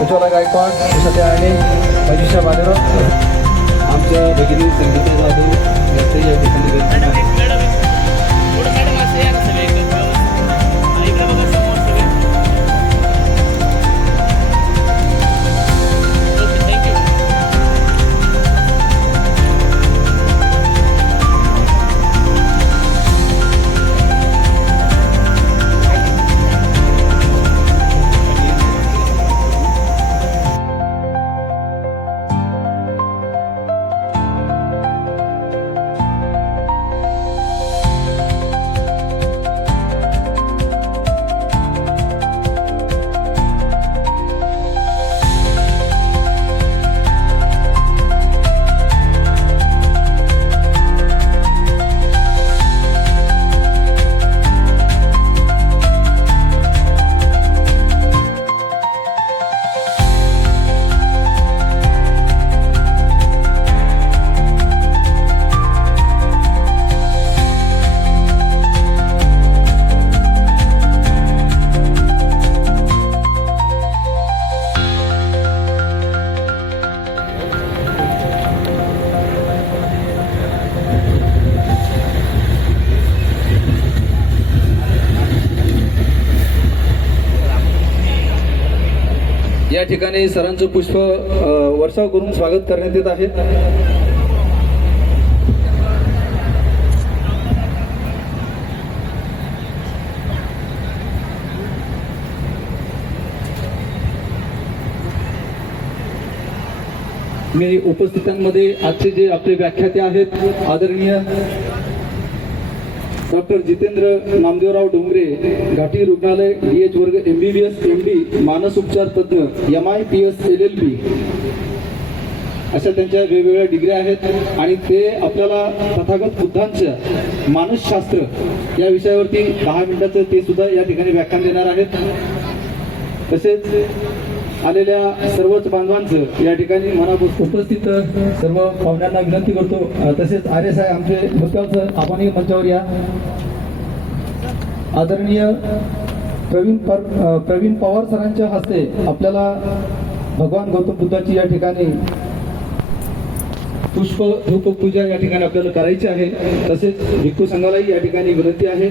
उज्ज्वला गायकवाड सध्या आणि मनीषा बालेराव आमच्या भगिनी संगीता जाधव याचे या ठिकाणी या ठिकाणी सरांचं पुष्प वर्षाव करून स्वागत करण्यात येत आहे. मी उपस्थितांमध्ये आजचे जे आपले व्याख्याते आहेत आदरणीय डॉक्टर जितेंद्र नामदेवराव डोंगरे, घाटी रुग्णालय, DH वर्ग, MBBS MD, मानस उपचार तज्ज्ञ, MIPS LLB अशा त्यांच्या वेगवेगळ्या डिग्री आहेत आणि ते आपल्याला तथागत बुद्धांच्या मानसशास्त्र या विषयावरती 10 मिनिटाचं ते सुद्धा या ठिकाणी व्याख्यान देणार आहेत. तसेच आलेल्या सर्वच बांधवांचं या ठिकाणी मनापासून उपस्थित सर्व पाहुण्यांना विनंती करतो. तसेच RS आहे आमचे मुक्काम सर, आपणही मंचावर या. आदरणीय प्रवीण पवार सरांच्या हस्ते आपल्याला भगवान गौतम बुद्धाची या ठिकाणी पुष्प धूप पूजा या ठिकाणी आपल्याला करायची आहे. तसेच भिक्खू संघालाही या ठिकाणी विनंती आहे.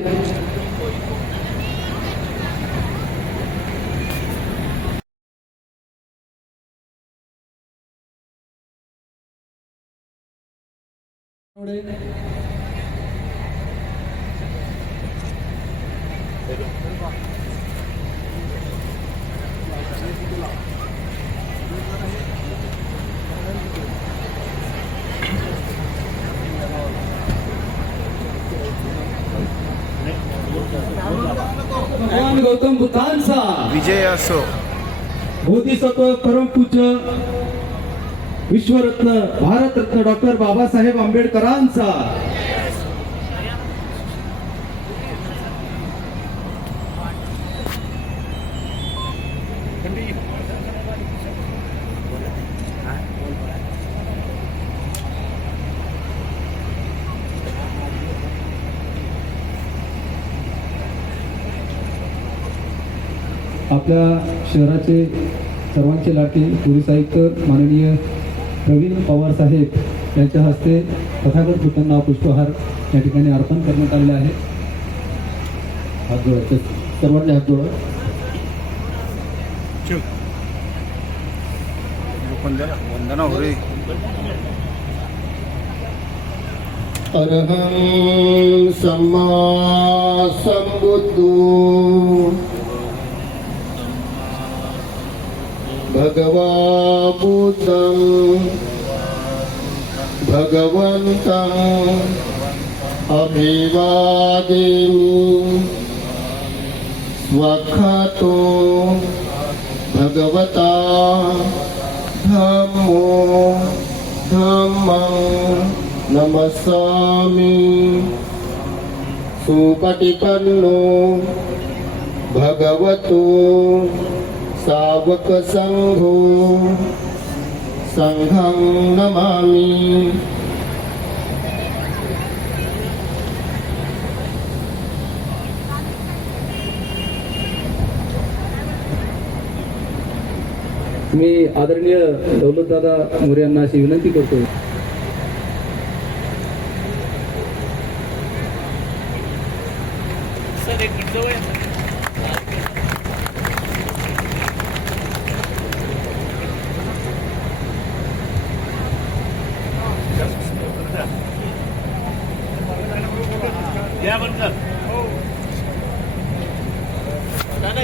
भगवान गौतम बुद्धांचा विजय असो. बोधिसत्व परमपूज्य विश्वरत्न भारतरत्न डॉक्टर बाबासाहेब आंबेडकरांचा. आपल्या शहराचे सर्वांचे लाडके पोलीस आयुक्त माननीय प्रवीण पवार साहेब यांच्या हस्ते तथागत बुद्धांना पुष्पहार या ठिकाणी अर्पण करण्यात आले आहे. हात जोडा, सर्वांनी हात जोडा. वंदना हो रे. अरहं सम्मा संबुद्धो भगवा बुद्धं भगवन्तं अभिवादेमि. स्वखतो भगवता धम्मो धम्मं नमस्सामि. सुपटिपन्नो भगवतो सावक संघो संघं नमामि. मी आदरणीय दौलतदादा मोरे यांना अशी विनंती करतो.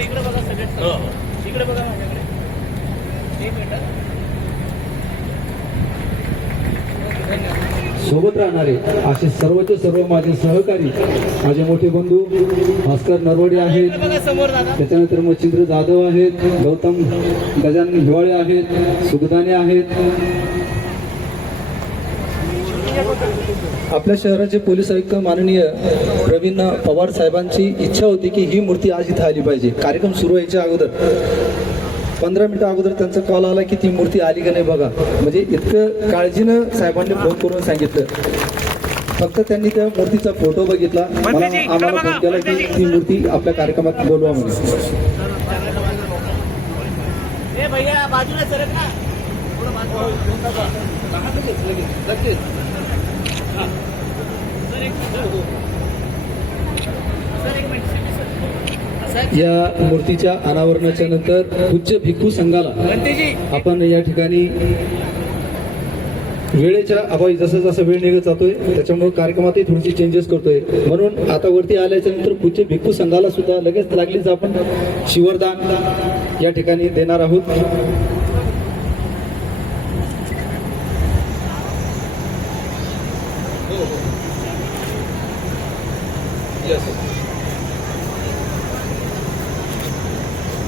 इकडे बघा सगळे, इकडे बघा माझ्याकडे. सोबत राहणारे असे सर्वचे सर्व माझे सहकारी, माझे मोठे बंधू भास्कर नरवडे आहेत, त्याच्यानंतर मच्छिंद्र जाधव आहेत, गौतम गजानन हिवाळे आहेत, सुगदाने आहेत. आपल्या शहराचे पोलीस आयुक्त माननीय प्रवीण पवार साहेबांची इच्छा होती की ही मूर्ती आज इथे आली पाहिजे. कार्यक्रम सुरू व्हायच्या अगोदर 15 मिनिटं अगोदर त्यांचा कॉल आला की ती मूर्ती आली का नाही बघा. म्हणजे इतकं काळजीनं साहेबांनी फोन करून सांगितलं. फक्त त्यांनी त्या मूर्तीचा फोटो बघितला, आम्हाला फोन केला की ती मूर्ती आपल्या कार्यक्रमात बोलवा म्हणून. या मूर्तीच्या अनावरणाच्या नंतर पूज्य भिक्खू संघाला आपण या ठिकाणी वेळेच्या अभावी जसं जसं वेळ निघत जातोय त्याच्यामुळे कार्यक्रमातही थोडीशी चेंजेस करतोय. म्हणून आता वरती आल्याच्या नंतर पूज्य भिक्खू संघाला सुद्धा लगेच लागलीच आपण शिवरदान या ठिकाणी देणार आहोत.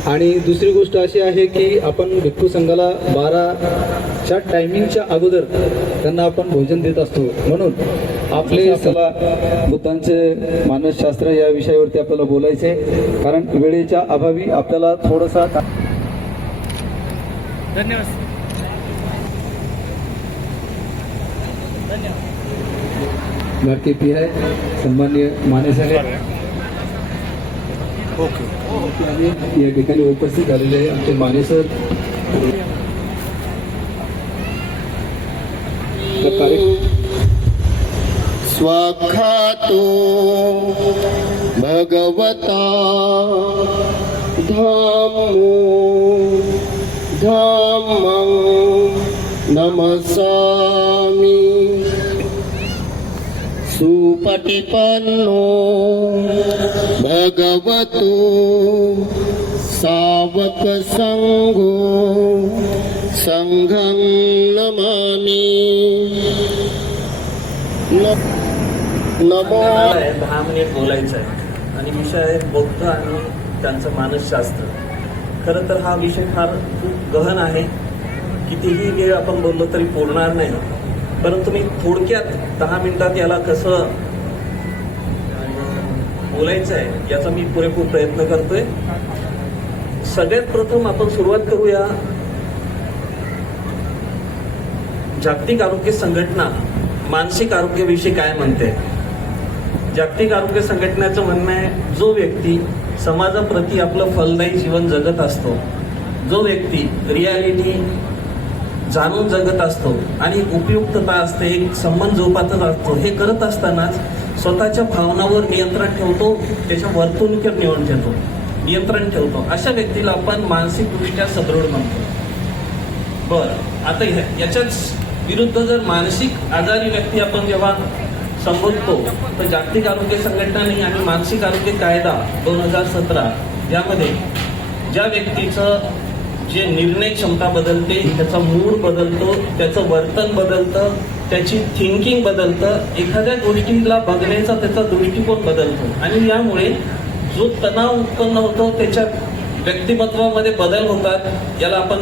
आणि दुसरी गोष्ट अशी आहे की आपण भिक्खू संघाला 12च्या टायमिंगच्या अगोदर त्यांना आपण भोजन देत असतो. म्हणून आपले सला बुद्धांचे मानसशास्त्र या विषयावरती आपल्याला बोलायचे, कारण वेळेच्या अभावी आपल्याला थोडासा भारतीय पी आहे सन्माननीय माने साहेब या ठिकाणी उपस्थित झालेले आहे आमचे माने सर. स्वाखातो भगवता धामो धामं नमसामि सुपटिपन्नो भगवतो सावक संघो संघं नमामि. नमो 10 मिनिट बोलायचं आहे आणि विषय आहे बौद्ध आणि त्यांचं मानसशास्त्र. खरं तर हा विषय फार खूप गहन आहे, कितीही वेळ आपण बोललो तरी पुरणार नाही. परंतु मी थोडक्यात 10 मिनिटात याला कसं बोलायचं आहे याचा मी पुरेपूर प्रयत्न करतोय. सगळ्यात प्रथम आपण सुरुवात करूया. जागतिक आरोग्य संघटना मानसिक आरोग्याविषयी काय म्हणते. जागतिक आरोग्य संघटनेचं म्हणणं आहे, जो व्यक्ती समाजाप्रती आपलं फलदायी जीवन जगत असतो, जो व्यक्ती रियालिटी जाणून जगत असतो आणि उपयुक्तता असते, एक संबंध जोपासत असतो, हे करत असतानाच स्वतःच्या भावनावर नियंत्रण ठेवतो, त्याच्या वर्तणुकीवर नियंत्रण ठेवतो, अशा व्यक्तीला आपण मानसिकदृष्ट्या सदृढ म्हणतो. बरं, आता याच्याच विरुद्ध जर मानसिक आजारी व्यक्ती आपण जेव्हा संबोधतो तर जागतिक आरोग्य संघटनाने आणि मानसिक आरोग्य कायदा 2017 यामध्ये ज्या व्यक्तीचं जे निर्णय क्षमता बदलते, त्याचा मूड बदलतो, त्याचं वर्तन बदलतं, त्याची थिंकिंग बदलतं, एखाद्या गोष्टीला बघण्याचा त्याचा दृष्टिकोन बदलतो आणि यामुळे जो तणाव उत्पन्न होतो त्याच्या व्यक्तिमत्वामध्ये बदल होतात. याला आपण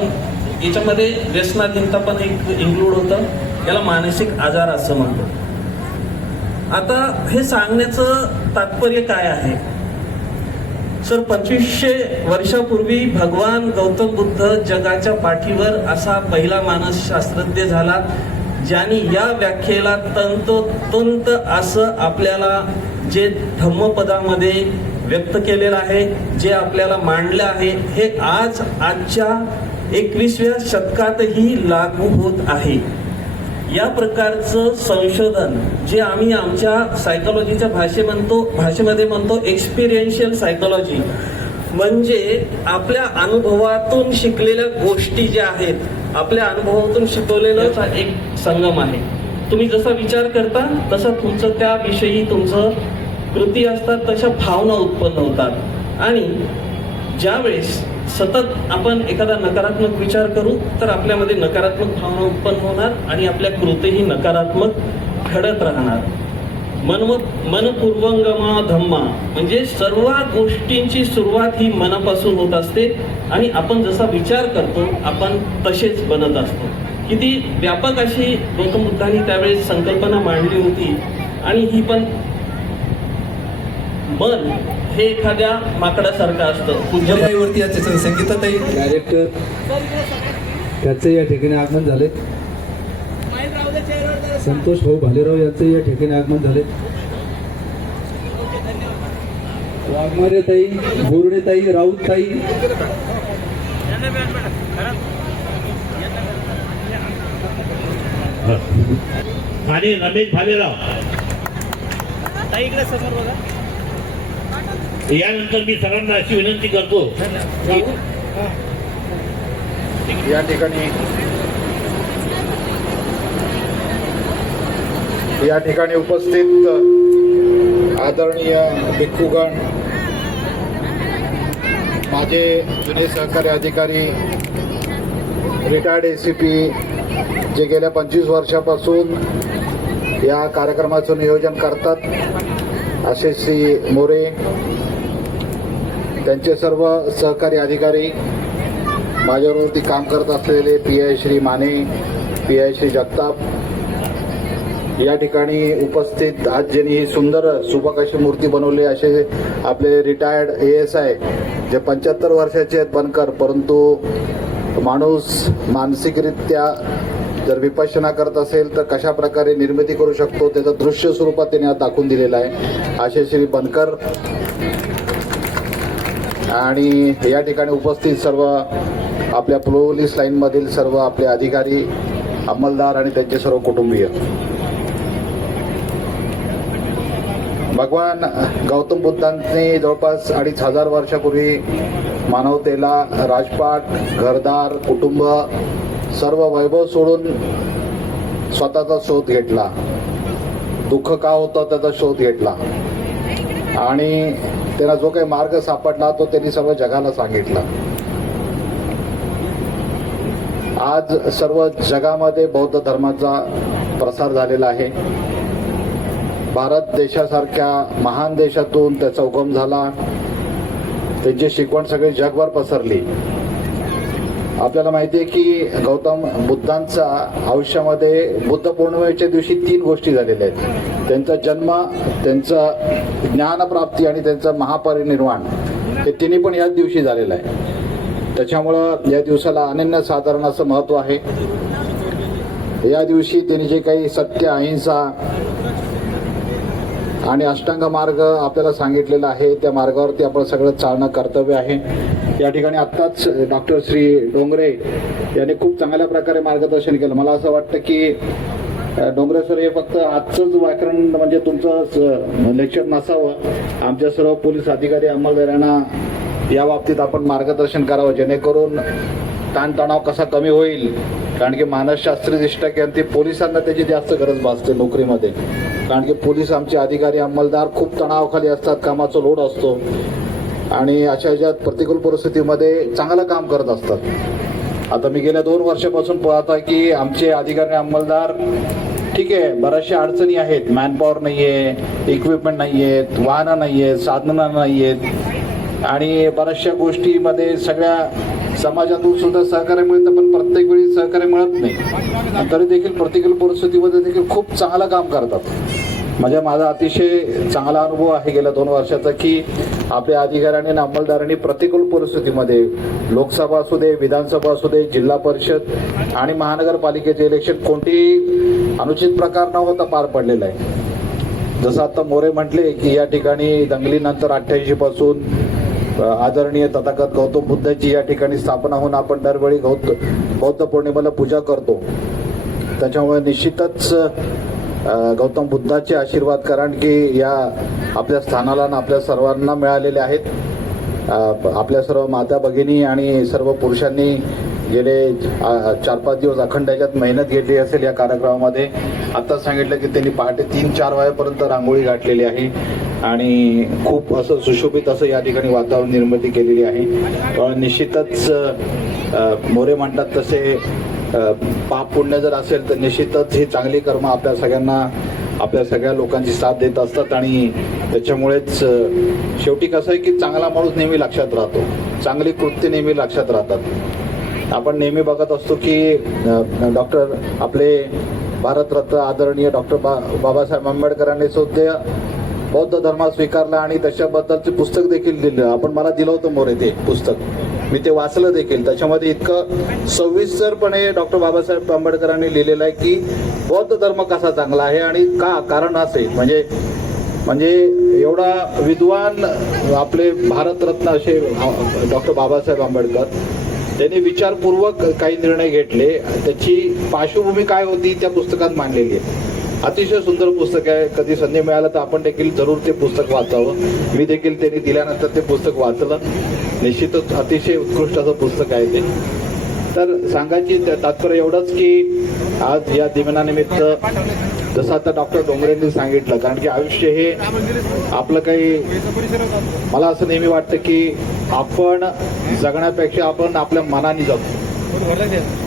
याच्यामध्ये व्यसनाधीनता पण एक इन्क्लूड होतं, याला मानसिक आजार असं म्हणतो. आता हे सांगण्याचं तात्पर्य काय आहे. सर 2500 वर्षापूर्वी भगवान गौतम बुद्ध जगाच्या पाठीवर असा पहिला मानसशास्त्रज्ञ झाला, ज्यांनी या व्याख्येला तंतोतंत असं आपल्याला जे धम्मपदामध्ये व्यक्त केलेलं आहे, जे आपल्याला मांडलं आहे, हे आजच्या 21व्या शतकातही लागू होत आहे. या प्रकारचं संशोधन जे आम्ही आमच्या सायकोलॉजीच्या भाषेमध्ये म्हणतो एक्सपिरियन्शियल सायकोलॉजी, म्हणजे आपल्या अनुभवातून शिकलेल्या गोष्टी ज्या आहेत, आपल्या अनुभवातून शिकवलेला एक संगम आहे. तुम्ही जसा विचार करता तसा तुमचं त्याविषयी तुमचं कृती असतात, तशा भावना उत्पन्न होतात आणि ज्यावेळेस सतत आपण एखादा नकारात्मक विचार करू तर आपल्यामध्ये नकारात्मक भावना उत्पन्न होणार आणि आपल्या कृतीही नकारात्मक घडत राहणार. मनपूर्वंगमा धम्मा म्हणजे सर्व गोष्टींची सुरुवात ही मनापासून होत असते आणि आपण जसा विचार करतो आपण तसेच बनत असतो. किती व्यापक अशी गौतम बुद्धांनी त्यावेळेस संकल्पना मांडली होती आणि ही पण मन हे एखाद्या माकडासारखं असतं. पूज्यबाईवरती या संगीतातही डायरेक्टर त्याचे या ठिकाणी आगमन झाले. संतोष भाऊ भालेराव यांचे या ठिकाणी आगमन झाले. वाघमारे ताई, बोर्डे ताई, राऊत ताई, आणि रमेश भालेराव ताई इकडे समोर बघा. यानंतर मी सरांना अशी विनंती करतो की या ठिकाणी उपस्थित आदरणीय भिक्खूगण, माझे जुने सहकारी अधिकारी, रिटायर्ड ACP जे गेल्या 25 वर्षापासून या कार्यक्रमाचं नियोजन करतात असे श्री मोरे, त्यांचे सर्व सहकारी अधिकारी, माझ्यावरती काम करत असलेले PI श्री माने, PI श्री जगताप, या ठिकाणी उपस्थित आज ज्यांनी ही सुंदर सुबक अशी मूर्ती बनवली असे आपले रिटायर्ड ASI जे 75 वर्षाचे आहेत बनकर, परंतु माणूस मानसिकरित्या जर विपश्यना करत असेल तर कशा प्रकारे निर्मिती करू शकतो त्याचं दृश्य स्वरूपात त्यांनी आज दाखवून दिलेलं आहे असे श्री बनकर. आणि या ठिकाणी उपस्थित सर्व आपल्या पोलीस लाईनमधील सर्व आपले अधिकारी, अंमलदार आणि त्यांचे सर्व कुटुंबीय. भगवान गौतम बुद्धांनी जवळपास 2500 वर्षापूर्वी मानवतेला राजपाट, घरदार, कुटुंब सर्व वैभव सोडून स्वतःचा शोध घेतला. दुःख का होतं त्याचा शोध घेतला आणि त्यांना जो काही मार्ग सापडला तो त्यांनी सर्व जगाला सांगितला. आज सर्व जगामध्ये बौद्ध धर्माचा प्रसार झालेला आहे. भारत देशासारख्या महान देशातून त्याचा उगम झाला. त्यांची शिकवण सगळी जगभर पसरली. आपल्याला माहिती आहे की गौतम बुद्धांचा आयुष्यामध्ये बुद्ध पौर्णिमेच्या दिवशी 3 गोष्टी झालेल्या आहेत. त्यांचा जन्म, त्यांचं ज्ञानप्राप्ती आणि त्यांचं महापरिनिर्वाण हे तिन्ही पण याच दिवशी झालेलं आहे. त्याच्यामुळं या दिवसाला अनन्यसाधारण असं महत्त्व आहे. या दिवशी त्यांनी जे काही सत्य, अहिंसा आणि अष्टांग मार्ग आपल्याला सांगितलेला आहे त्या मार्गावरती आपण सगळं चालणं कर्तव्य आहे. या ठिकाणी आत्ताच डॉक्टर श्री डोंगरे यांनी खूप चांगल्या प्रकारे मार्गदर्शन केलं. मला असं वाटतं की डोंगरे सर हे फक्त आजचंच व्याकरण म्हणजे तुमचं लेक्चर नसावं, आमच्या सर्व पोलीस अधिकारी अंमलदारांना या बाबतीत आपण मार्गदर्शन करावं जेणेकरून ताणतणाव कसा कमी होईल. कारण की मानसशास्त्री दृष्टिकोनातून पोलिसांना त्याची जास्त गरज भासते नोकरीमध्ये. कारण की पोलीस आमचे अधिकारी अंमलदार खूप तणावाखाली असतात, कामाचा लोड असतो आणि अशा ह्याच्यात प्रतिकूल परिस्थितीमध्ये चांगलं काम करत असतात. आता मी गेल्या 2 वर्षापासून पाहत आहे की आमचे अधिकारी अंमलदार ठीक आहे, बऱ्याचशा अडचणी आहेत. मॅनपॉवर नाही आहे, इक्विपमेंट नाही आहेत, वाहनं नाही आहेत, साधनं नाही आहेत आणि बऱ्याचशा गोष्टीमध्ये सगळ्या समाजातून सुद्धा सहकार्य मिळतं, पण प्रत्येक वेळी सहकार्य मिळत नाही. तरी देखील प्रतिकूल परिस्थितीमध्ये देखील खूप चांगलं काम करतात. म्हणजे माझा अतिशय चांगला अनुभव आहे गेल्या 2 वर्षाचा की आपल्या अधिकाऱ्यांनी आणि अंमलदारांनी प्रतिकूल परिस्थितीमध्ये लोकसभा असू दे, विधानसभा असू दे, जिल्हा परिषद आणि महानगरपालिकेचे इलेक्शन कोणतेही अनुचित प्रकार न होता पार पडलेलं आहे. जसं आता मोरे म्हटले की या ठिकाणी दंगलीनंतर 88 पासून आदरणीय तथागत गौतम बुद्धांची या ठिकाणी स्थापना होऊन आपण दरवेळी बौद्ध पौर्णिमेला पूजा करतो. त्याच्यामुळे निश्चितच गौतम बुद्धाचे आशीर्वाद कारण की या आपल्या स्थानाला आपल्या सर्वांना मिळालेले आहेत. आपल्या सर्व माता भगिनी आणि सर्व पुरुषांनी गेले 4-5 दिवस अखंड याच्यात मेहनत घेतली असेल या कार्यक्रमामध्ये. आता सांगितलं की त्यांनी पहाटे 3-4 वाजेपर्यंत रांगोळी गाठलेली आहे आणि खूप असं सुशोभित असं या ठिकाणी वातावरण निर्मिती केलेली आहे. निश्चितच मोरे म्हणतात तसे पाप पुण्य जर असेल तर निश्चितच ही चांगली कर्म आपल्या सगळ्यांना, आपल्या सगळ्या लोकांची साथ देत असतात आणि त्याच्यामुळेच शेवटी कसं आहे की चांगला माणूस नेहमी लक्षात राहतो, चांगली कृत्य नेहमी लक्षात राहतात. आपण नेहमी बघत असतो की डॉक्टर आपले भारतरत्न आदरणीय डॉक्टर बाबासाहेब आंबेडकरांनी सुद्धा बौद्ध धर्म स्वीकारला आणि त्याच्याबद्दलचे पुस्तक देखील दिलं. आपण मला दिलं होतं मोरे ते पुस्तक, मी ते वाचलं देखील. त्याच्यामध्ये इतकं सविस्तरपणे डॉक्टर बाबासाहेब आंबेडकरांनी लिहिलेलं आहे की बौद्ध धर्म कसा चांगला आहे आणि का, कारण असे म्हणजे एवढा विद्वान आपले भारतरत्न असे डॉक्टर बाबासाहेब आंबेडकर त्यांनी विचारपूर्वक काही निर्णय घेतले. त्याची पार्श्वभूमी काय होती त्या पुस्तकात मांडलेली आहे. अतिशय सुंदर पुस्तक आहे. कधी संधी मिळाला तर आपण देखील जरूर ते पुस्तक वाचावं. मी देखील त्यांनी दिल्यानंतर ते पुस्तक वाचलं. निश्चितच अतिशय उत्कृष्ट असं पुस्तक आहे ते. तर सांगायची तात्पर्य एवढंच की आज या दिनानिमित्त जसं आता डॉक्टर डोंगरेंनी सांगितलं, कारण की आयुष्य हे आपलं काही, मला असं नेहमी वाटतं की आपण जगण्यापेक्षा आपण आपल्या मनाने जगतो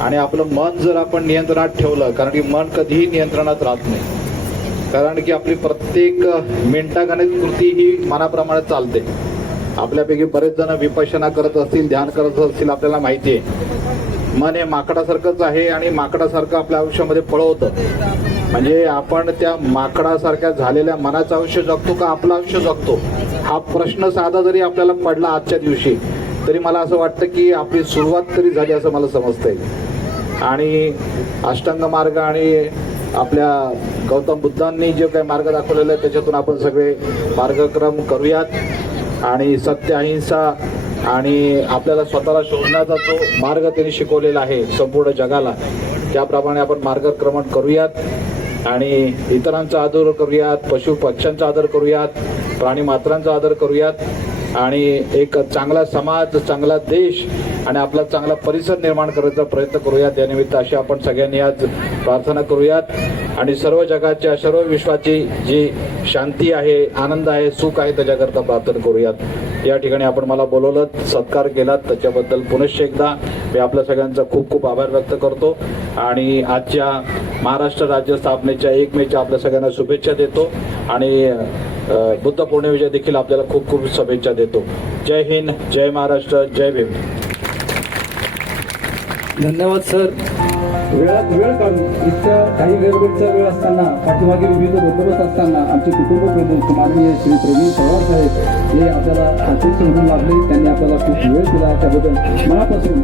आणि आपलं मन जर आपण नियंत्रणात ठेवलं, कारण की मन कधीही नियंत्रणात राहत नाही, कारण की आपली प्रत्येक मिनिटागणित कृती ही मनाप्रमाणे चालते. आपल्यापैकी बरेच जण विपश्यना करत असतील, ध्यान करत असतील, आपल्याला माहिती आहे मन हे माकडासारखंच आहे आणि माकडासारखं आपल्या आयुष्यामध्ये पळवतं. म्हणजे आपण त्या माकडासारख्या झालेल्या मनाचं आयुष्य जगतो का आपलं आयुष्य जगतो, हा प्रश्न साधा जरी आपल्याला पडला आजच्या दिवशी तरी मला असं वाटतं की आपली सुरुवात तरी झाली असं मला समजता येईल. आणि अष्टांग मार्ग आणि आपल्या गौतम बुद्धांनी जे काही मार्ग दाखवलेला आहे त्याच्यातून आपण सगळे मार्गक्रम करूयात आणि सत्य, अहिंसा आणि आपल्याला स्वतःला शोधण्याचा जो मार्ग त्यांनी शिकवलेला आहे संपूर्ण जगाला, त्याप्रमाणे आपण मार्गक्रमण करूयात आणि इतरांचा आदर करूयात, पशु पक्ष्यांचा आदर करूयात, प्राणी मात्रांचा आदर करूयात आणि एक चांगला समाज, चांगला देश आणि आपला चांगला परिसर निर्माण करण्याचा प्रयत्न करूयात. या निमित्त अशी आपण सगळ्यांनी आज प्रार्थना करूयात आणि सर्व जगाच्या, सर्व विश्वाची जी शांती आहे, आनंद आहे, सुख आहे त्याच्याकरता प्रार्थना करूयात. या ठिकाणी आपण मला बोलवलं, सत्कार केलात त्याच्याबद्दल पुनश्च एकदा मी आपल्या सगळ्यांचा खूप खूप आभार व्यक्त करतो आणि आजच्या महाराष्ट्र राज्य स्थापनेच्या 1 मेच्या आपल्या सगळ्यांना शुभेच्छा देतो आणि बुद्ध पौर्णिमेच्या देखील आपल्याला खूप खूप शुभेच्छा देतो. जय हिंद, जय महाराष्ट्र, जय भीम. धन्यवाद सर. वेळात वेळ काढून इतक्या काही गडबडीचा वेळ असताना, पाठीमागे विविध बंदोबस्त असताना आमचे कुटुंब प्रमुख माननीय श्री प्रवीण पवार साहेब हे आपल्याला अध्यक्ष म्हणून लाभले. त्यांनी आपल्याला खूप वेळ दिला, त्याबद्दल मनापासून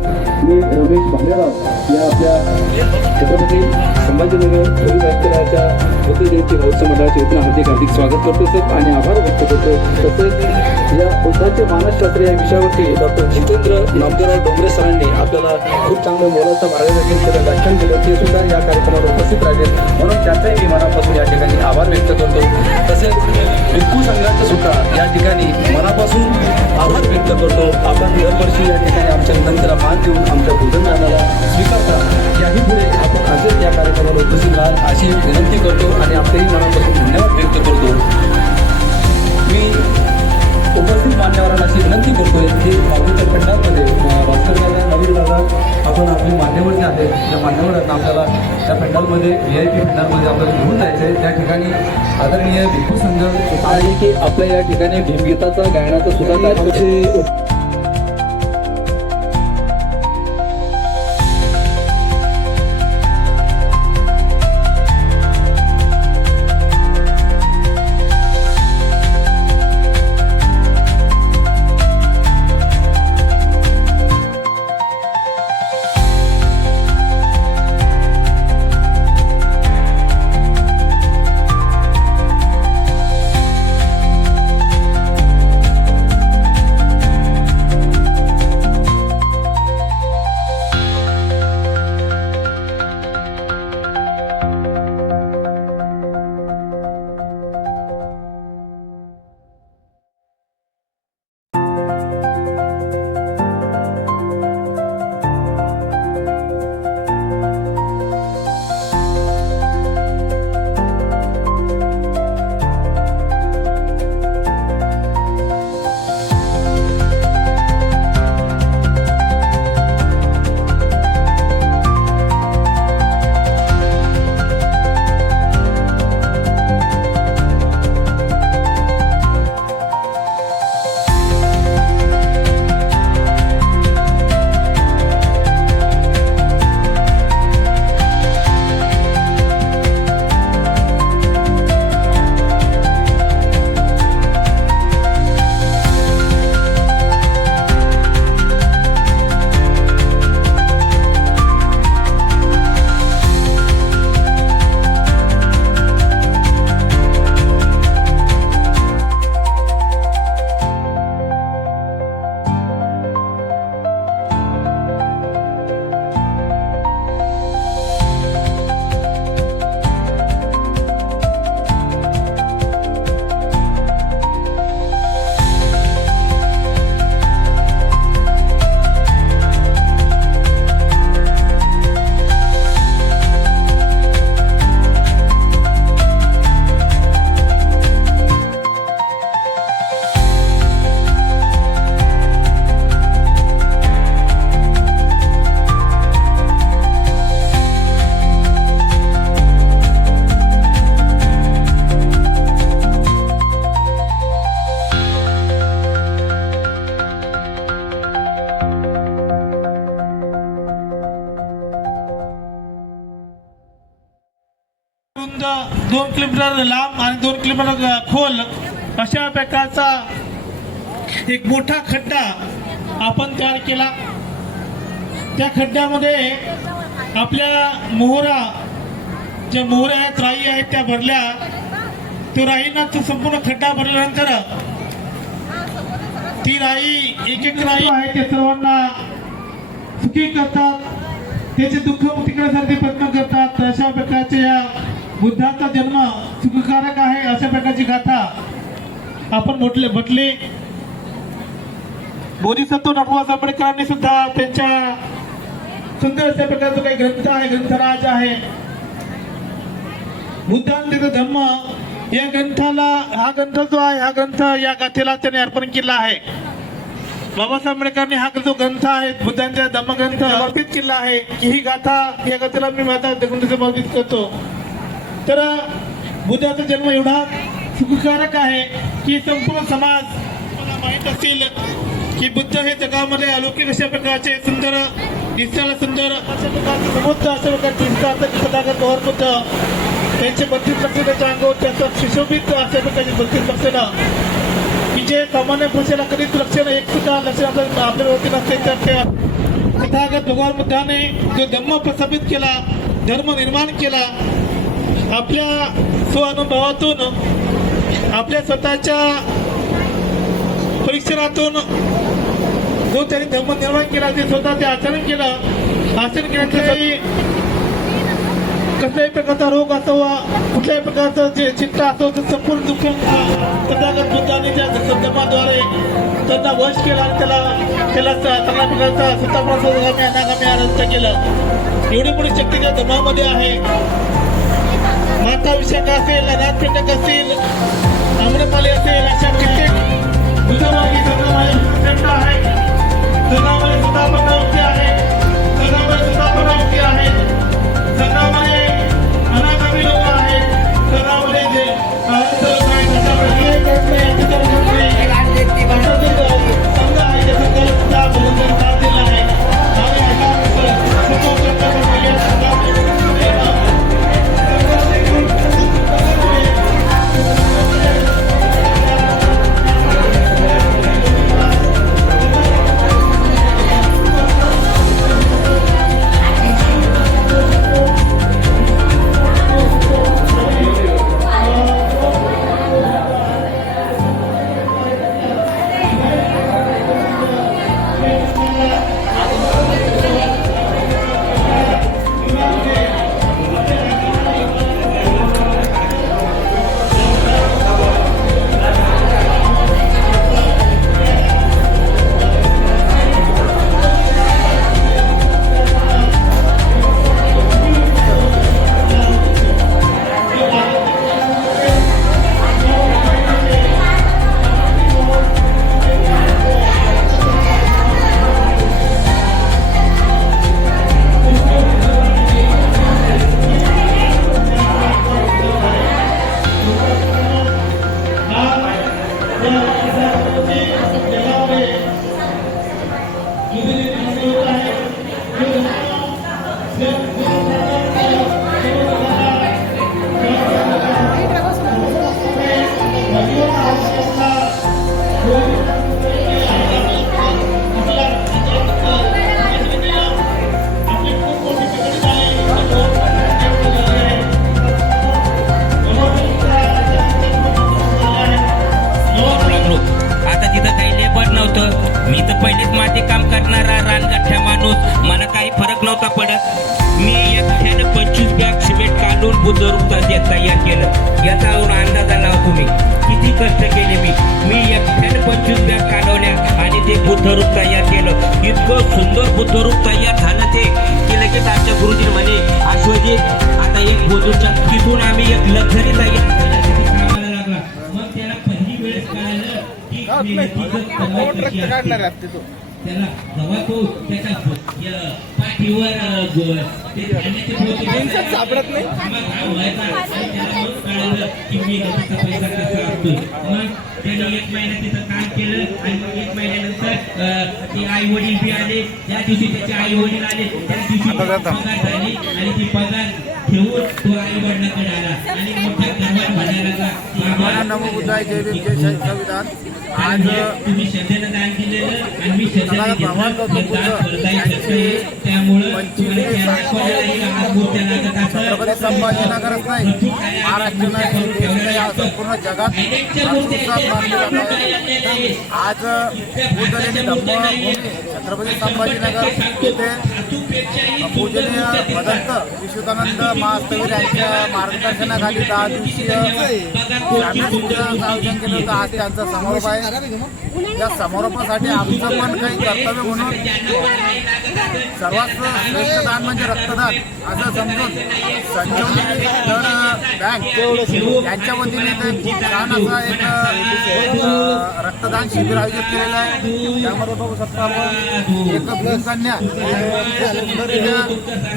मी रमेश भालेराव या आपल्या छत्रपती संभाजीनगर पोलीस आयुक्तालयाच्या बुद्ध जयंती महोत्सव मंडळाचे इथून हार्दिक हार्दिक स्वागत करतो सर आणि आभार व्यक्त करतो. तसेच या बुद्धाचे मानसशास्त्र या विषयावरती डॉक्टर जितेंद्र नामदेवराव डोंगरे सरांनी आपल्याला खूप चांगलं मोलाचं मार्गदर्शन केलं, व्याख्यान केलं, ते सुद्धा या कार्यक्रमाला उपस्थित राहिले, म्हणून त्याचाही मी मनापासून या ठिकाणी आभार व्यक्त करतो. तसेच भिक्खू संघाचं सुद्धा या ठिकाणी मनापासून आभार व्यक्त करतो. आपण दरवर्षी या ठिकाणी आमच्या विनंतीला मान देऊन आमच्या भोजनदानाला स्वीकारता, याही पुढे आपण असेच या कार्यक्रमाला उपस्थित राहाल अशी विनंती करतो आणि आपलेही मनापासून धन्यवाद व्यक्त करतो. मी उपस्थित मान्यवरांना अशी विनंती करतोय की बाबूच्या पेंडामध्ये भास्कर दादा, नवीन दादा, आपण आपले मान्यवर जे आहेत त्या मान्यवरांना आपल्याला त्या पेंडालमध्ये VIP पेंडालमध्ये आपल्याला घेऊन जायचं आहे. त्या ठिकाणी आदरणीय भिक्खू संघ आहे की आपल्या या ठिकाणी भीमगीताचा गायनाचा सुद्धा कार्यक्रम 2 किलोमीटर लांब आणि 2 किलोमीटर खोल अशा प्रकारचा एक मोठा खड्डा आपण तयार केला. त्या खड्ड्यामध्ये आपल्या ज्या मोहऱ्या आहेत, राई आहेत, त्या भरल्या. तो राईना तो संपूर्ण खड्डा भरल्यानंतर ती राई एक राई आहे ते सर्वांना सुखी करतात, त्याचे दुःख मुक्ती करण्यासाठी प्रयत्न करतात. अशा प्रकारचे या बुद्धाचा जन्म सुखकारक आहे अशा प्रकारची गाथा आपण म्हटले. बोधिसत्व डॉक्टर बाबासाहेब आंबेडकरांनी सुद्धा त्यांच्या सुंदर अशा प्रकारचा काही ग्रंथ आहे, ग्रंथराज आहे बुद्धांचा धम्म. या ग्रंथाला हा ग्रंथ जो आहे, हा ग्रंथ या गाथेला त्याने अर्पण केला आहे. बाबासाहेब आंबेडकरांनी हा जो ग्रंथ आहे बुद्धांचा धम्मग्रंथ समर्पित केला आहे की ही गाथा या गाथेला मी माझा ग्रंथ समर्पित करतो. तर बुद्धाचा जन्म एवढा सुखकारक आहे की संपूर्ण समाज मला माहीत असेल की बुद्ध हे जगामध्ये अलौकिक अशा प्रकारचे सुंदर दिसायला सुंदर अशा प्रकारचे समोर अशा प्रकारचे दिसतात. तथागत गौर बुद्ध त्यांचे 32 लक्ष त्याच्या अंगावर त्याचं सुशोभित अशा प्रकारचे 32 लक्षणं की जे सामान्य पुरुषाला कधीच लक्षणं एक सुद्धा लक्षण आपल्यावरती नसते. तर तथागत भगवान बुद्धाने जो धम्म प्रस्थापित केला, धर्म निर्माण केला, आपल्या स्वानुभवातून आपल्या स्वतःच्या परिसरातून जो त्यांनी धर्म निर्माण केला ते स्वतः ते आचरण केलं. आचरण केल्यासाठी कसल्याही प्रकारचा रोग असो वा कुठल्याही प्रकारचं जे चिंता असो ते संपूर्ण दुःख तथागत बुद्धाने त्या धर्माद्वारे त्यांना वश केला आणि त्याला चांगल्या प्रकारचा स्वतःपासून अनागामी आनंद केलं. एवढी मोठी शक्ती त्या धर्मामध्ये आहे. माताभिषेक असेल, अनाथपिंडक असेल, आम्रपाली असेल, अशा कित्येक बुद्धामार्गी धर्म आहे. धर्मामध्ये सुद्धा प्रवृत्ती आहे, धर्मामध्ये सुद्धा प्रवृत्ती आहे, धर्मामध्ये अनागामी लोक आहेत, धर्मामध्ये जे संघ आहे त्या संघाला सुद्धा भगवंताने साथ दिला आहे. त्याला जेव्हा तो त्याच्या पाठीवर सापडत नाही की मी पैसा कसा असतो. त्यांनी 1 महिना तिथं काम केलं आणि मग 1 महिन्यानंतर ते आई वडील बी आले. ज्या दिवशी त्याचे आई वडील आले त्या दिवशी पगार झाली आणि ती पगार घेऊन तो आई वडिलांकडे आला आणि मोठ्या गर्वात म्हणायला लागला, नमो बुद्धाय जय भीम जय संविधान. आज तुम्ही श्रद्धेनं दान दिलेलं आणि मी श्रद्धेनं त्यामुळं तुम्हाला आज मूर्त्या लागत छत्रपती संभाजीनगरच नाही, महाराष्ट्र नाही, या संपूर्ण जगात आज बुद्धलेणी धम्मभूमी छत्रपती संभाजीनगर येथे पूजनीय भदंत विश्वदानंद महास्तवीर यांच्या मार्गदर्शनाखाली 10 दिवसीय ग्रामीण पूजनाचं आयोजन केलं होतं. आज त्यांचा समारोप आहे. या समारोपासाठी आमचं पण काही कर्तव्य म्हणून सर्वात श्रेष्ठ दान म्हणजे रक्तदान असं समजून संजीवनी बँक यांच्या वतीने खूप छान असा एक रक्तदान शिबिर आयोजित केलेलं आहे. त्यामध्ये बघू शकता आपण एक भीमकन्या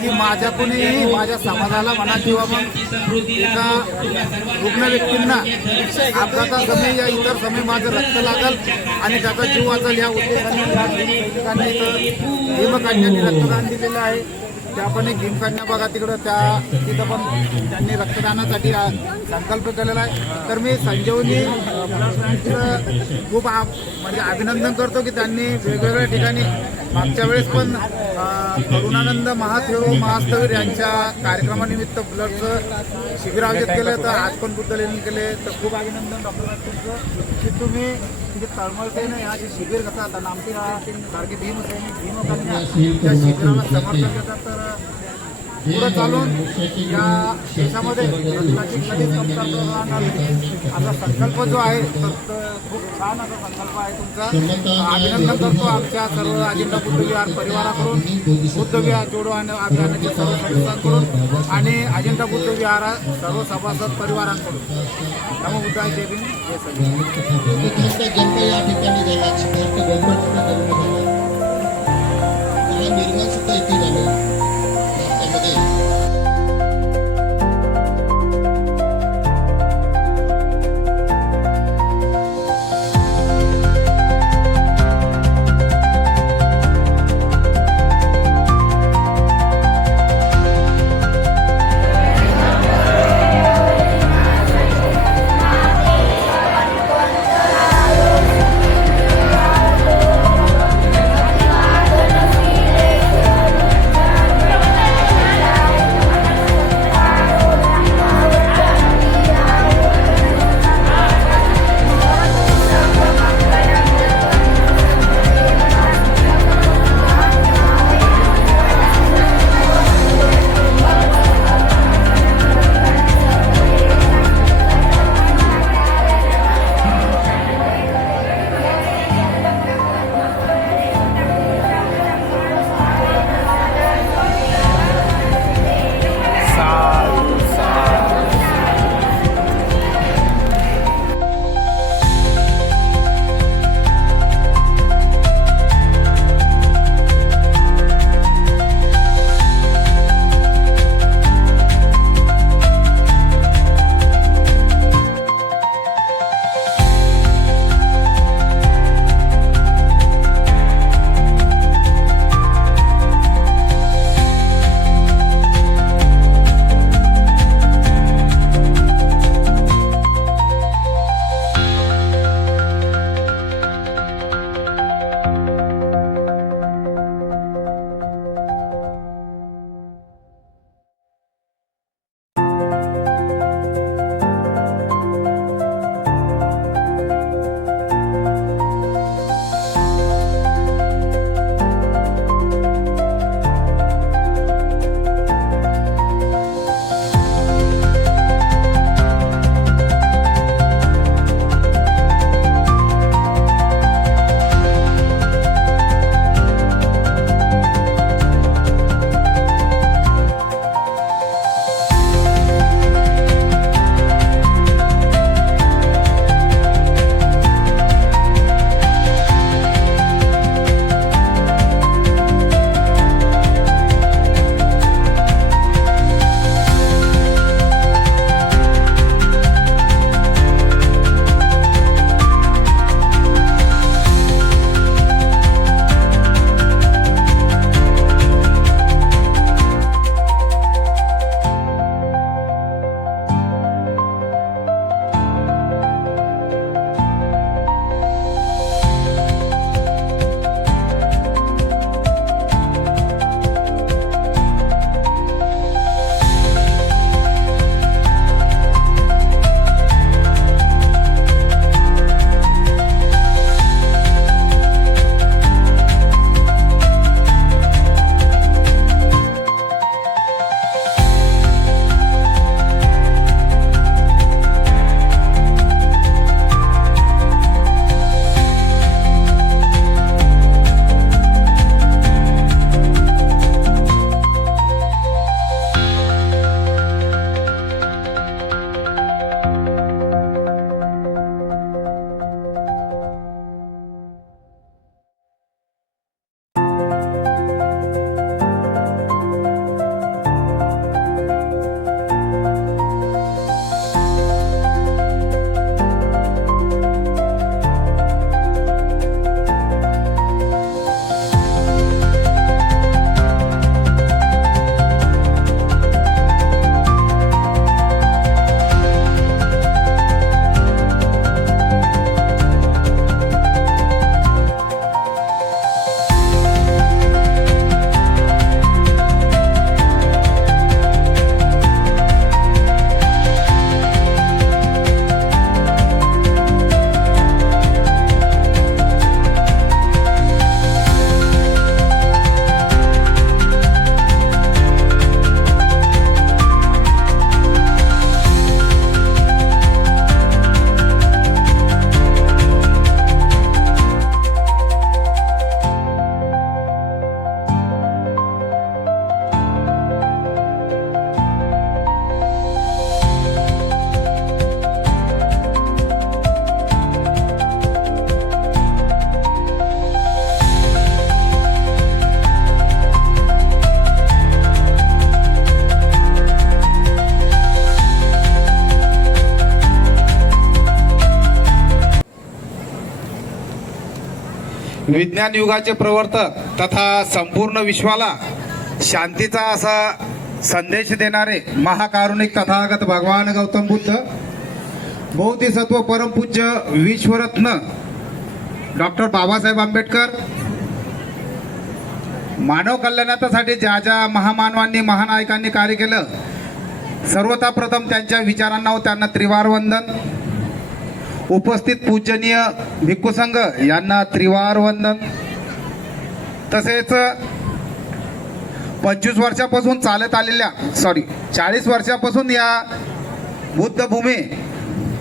की माझ्या कोणीही माझ्या समाजाला म्हणा किंवा मग एका रुग्ण व्यक्तींना अपघातासमयी या इतर समय माझं रक्त लागल आणि त्याचा जीव वाचल या उद्देशाने भीमकन्यांनी रक्तदान दिलेलं आहे. त्या पण एक भीमकन्या बघा तिकडं तिथं पण त्यांनी रक्तदानासाठी संकल्प केलेला आहे. तर मी संजीवनी खूप म्हणजे अभिनंदन करतो की त्यांनी वेगवेगळ्या ठिकाणी मागच्या वेळेस पण करुणानंद महास्तवीर यांच्या कार्यक्रमानिमित्त ब्लडचं शिबिर आयोजित केलं, तर आज पण बुद्धलेणी केले. तर खूप अभिनंदन डॉक्टर की तुम्ही म्हणजे तळमळतेने ह्या जे शिबिर करतात आणि आमची सारखी भीमकन्या त्या शिबिराला समर्थन देतात. तर पुढं चालून या देशामध्ये रक्ताची कधीच कमतरता राहणार नाही असा संकल्प जो आहे तर खूप छान असा संकल्प आहे तुमचा. अभिनंदन करतो आमच्या सर्व अजिंठा बुद्धविहार परिवाराकडून, बुद्धविहार जोडो अभियानाच्या सर्व सदस्यांकडून आणि अजिंठा बुद्धविहार सर्व सभासद परिवारांकडून. नमो बुद्धाय जय भीम जय संविधान. या ठिकाणी निर्माण सुद्धा इथे झालं. विज्ञान युगाचे प्रवर्तक तथा संपूर्ण विश्वाला शांतीचा असा संदेश देणारे महाकारुणिक तथागत भगवान गौतम बुद्ध, बोधिसत्व परमपूज्य विश्वरत्न डॉक्टर बाबासाहेब आंबेडकर, मानव कल्याणासाठी ज्या ज्या महामानवांनी महानायकांनी कार्य केलं, सर्वता प्रथम त्यांच्या विचारांना व त्यांना त्रिवार वंदन. उपस्थित पूजनीय भिक्खू संघ यांना त्रिवार वंदन. तसेच 25 वर्षापासून चालत आलेल्या 40 वर्षापासून या बुद्धभूमी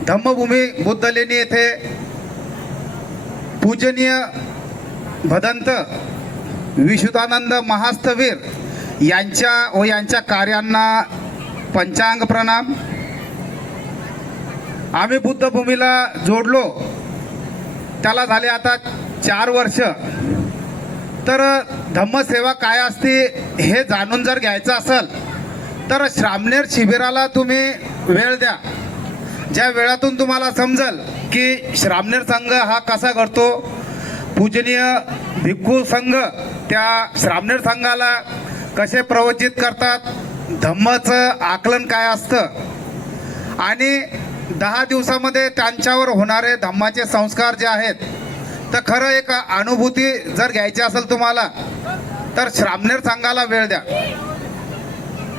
धम्मभूमी बुद्धलेणी येथे पूजनीय भदंत विशुद्धानंद महास्थवीर यांच्या कार्यांना पंचांग प्रणाम. आम्ही बुद्धभूमीला जोडलो त्याला झाले आता 4 वर्ष. तर धम्मसेवा काय असते हे जाणून जर घ्यायचं असेल तर श्रामणेर शिबिराला तुम्ही वेळ द्या. ज्या वेळातून तुम्हाला समजेल की श्रामणेर संघ हा कसा घडतो, पूजनीय भिक्खू संघ त्या श्रामणेर संघाला कसे प्रवचित करतात, धम्माचं आकलन काय असतं आणि 10 दिवसामध्ये त्यांच्यावर होणारे धम्माचे संस्कार जे आहेत. तर खरं एक अनुभूती जर घ्यायची असेल तुम्हाला तर श्रामणेर संघाला वेळ द्या.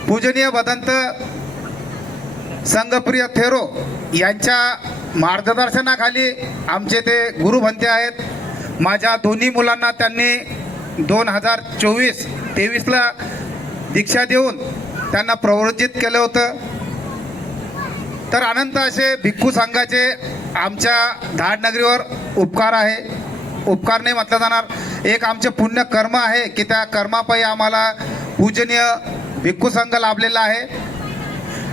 पूजनीय भदंत संघप्रिय थेरो यांच्या मार्गदर्शनाखाली आमचे ते गुरुभंते आहेत. माझ्या दोन्ही मुलांना त्यांनी 2024-23ला दीक्षा देऊन त्यांना प्रवृत्त केलं होतं. तर अनंत असे भिक्खू संघाचे आमच्या धाडनगरीवर उपकार आहे. उपकार नाही म्हटलं जाणार, एक आमचे पुण्य कर्म आहे की त्या कर्मापायी आम्हाला पूजनीय भिक्खू संघ लाभलेला आहे.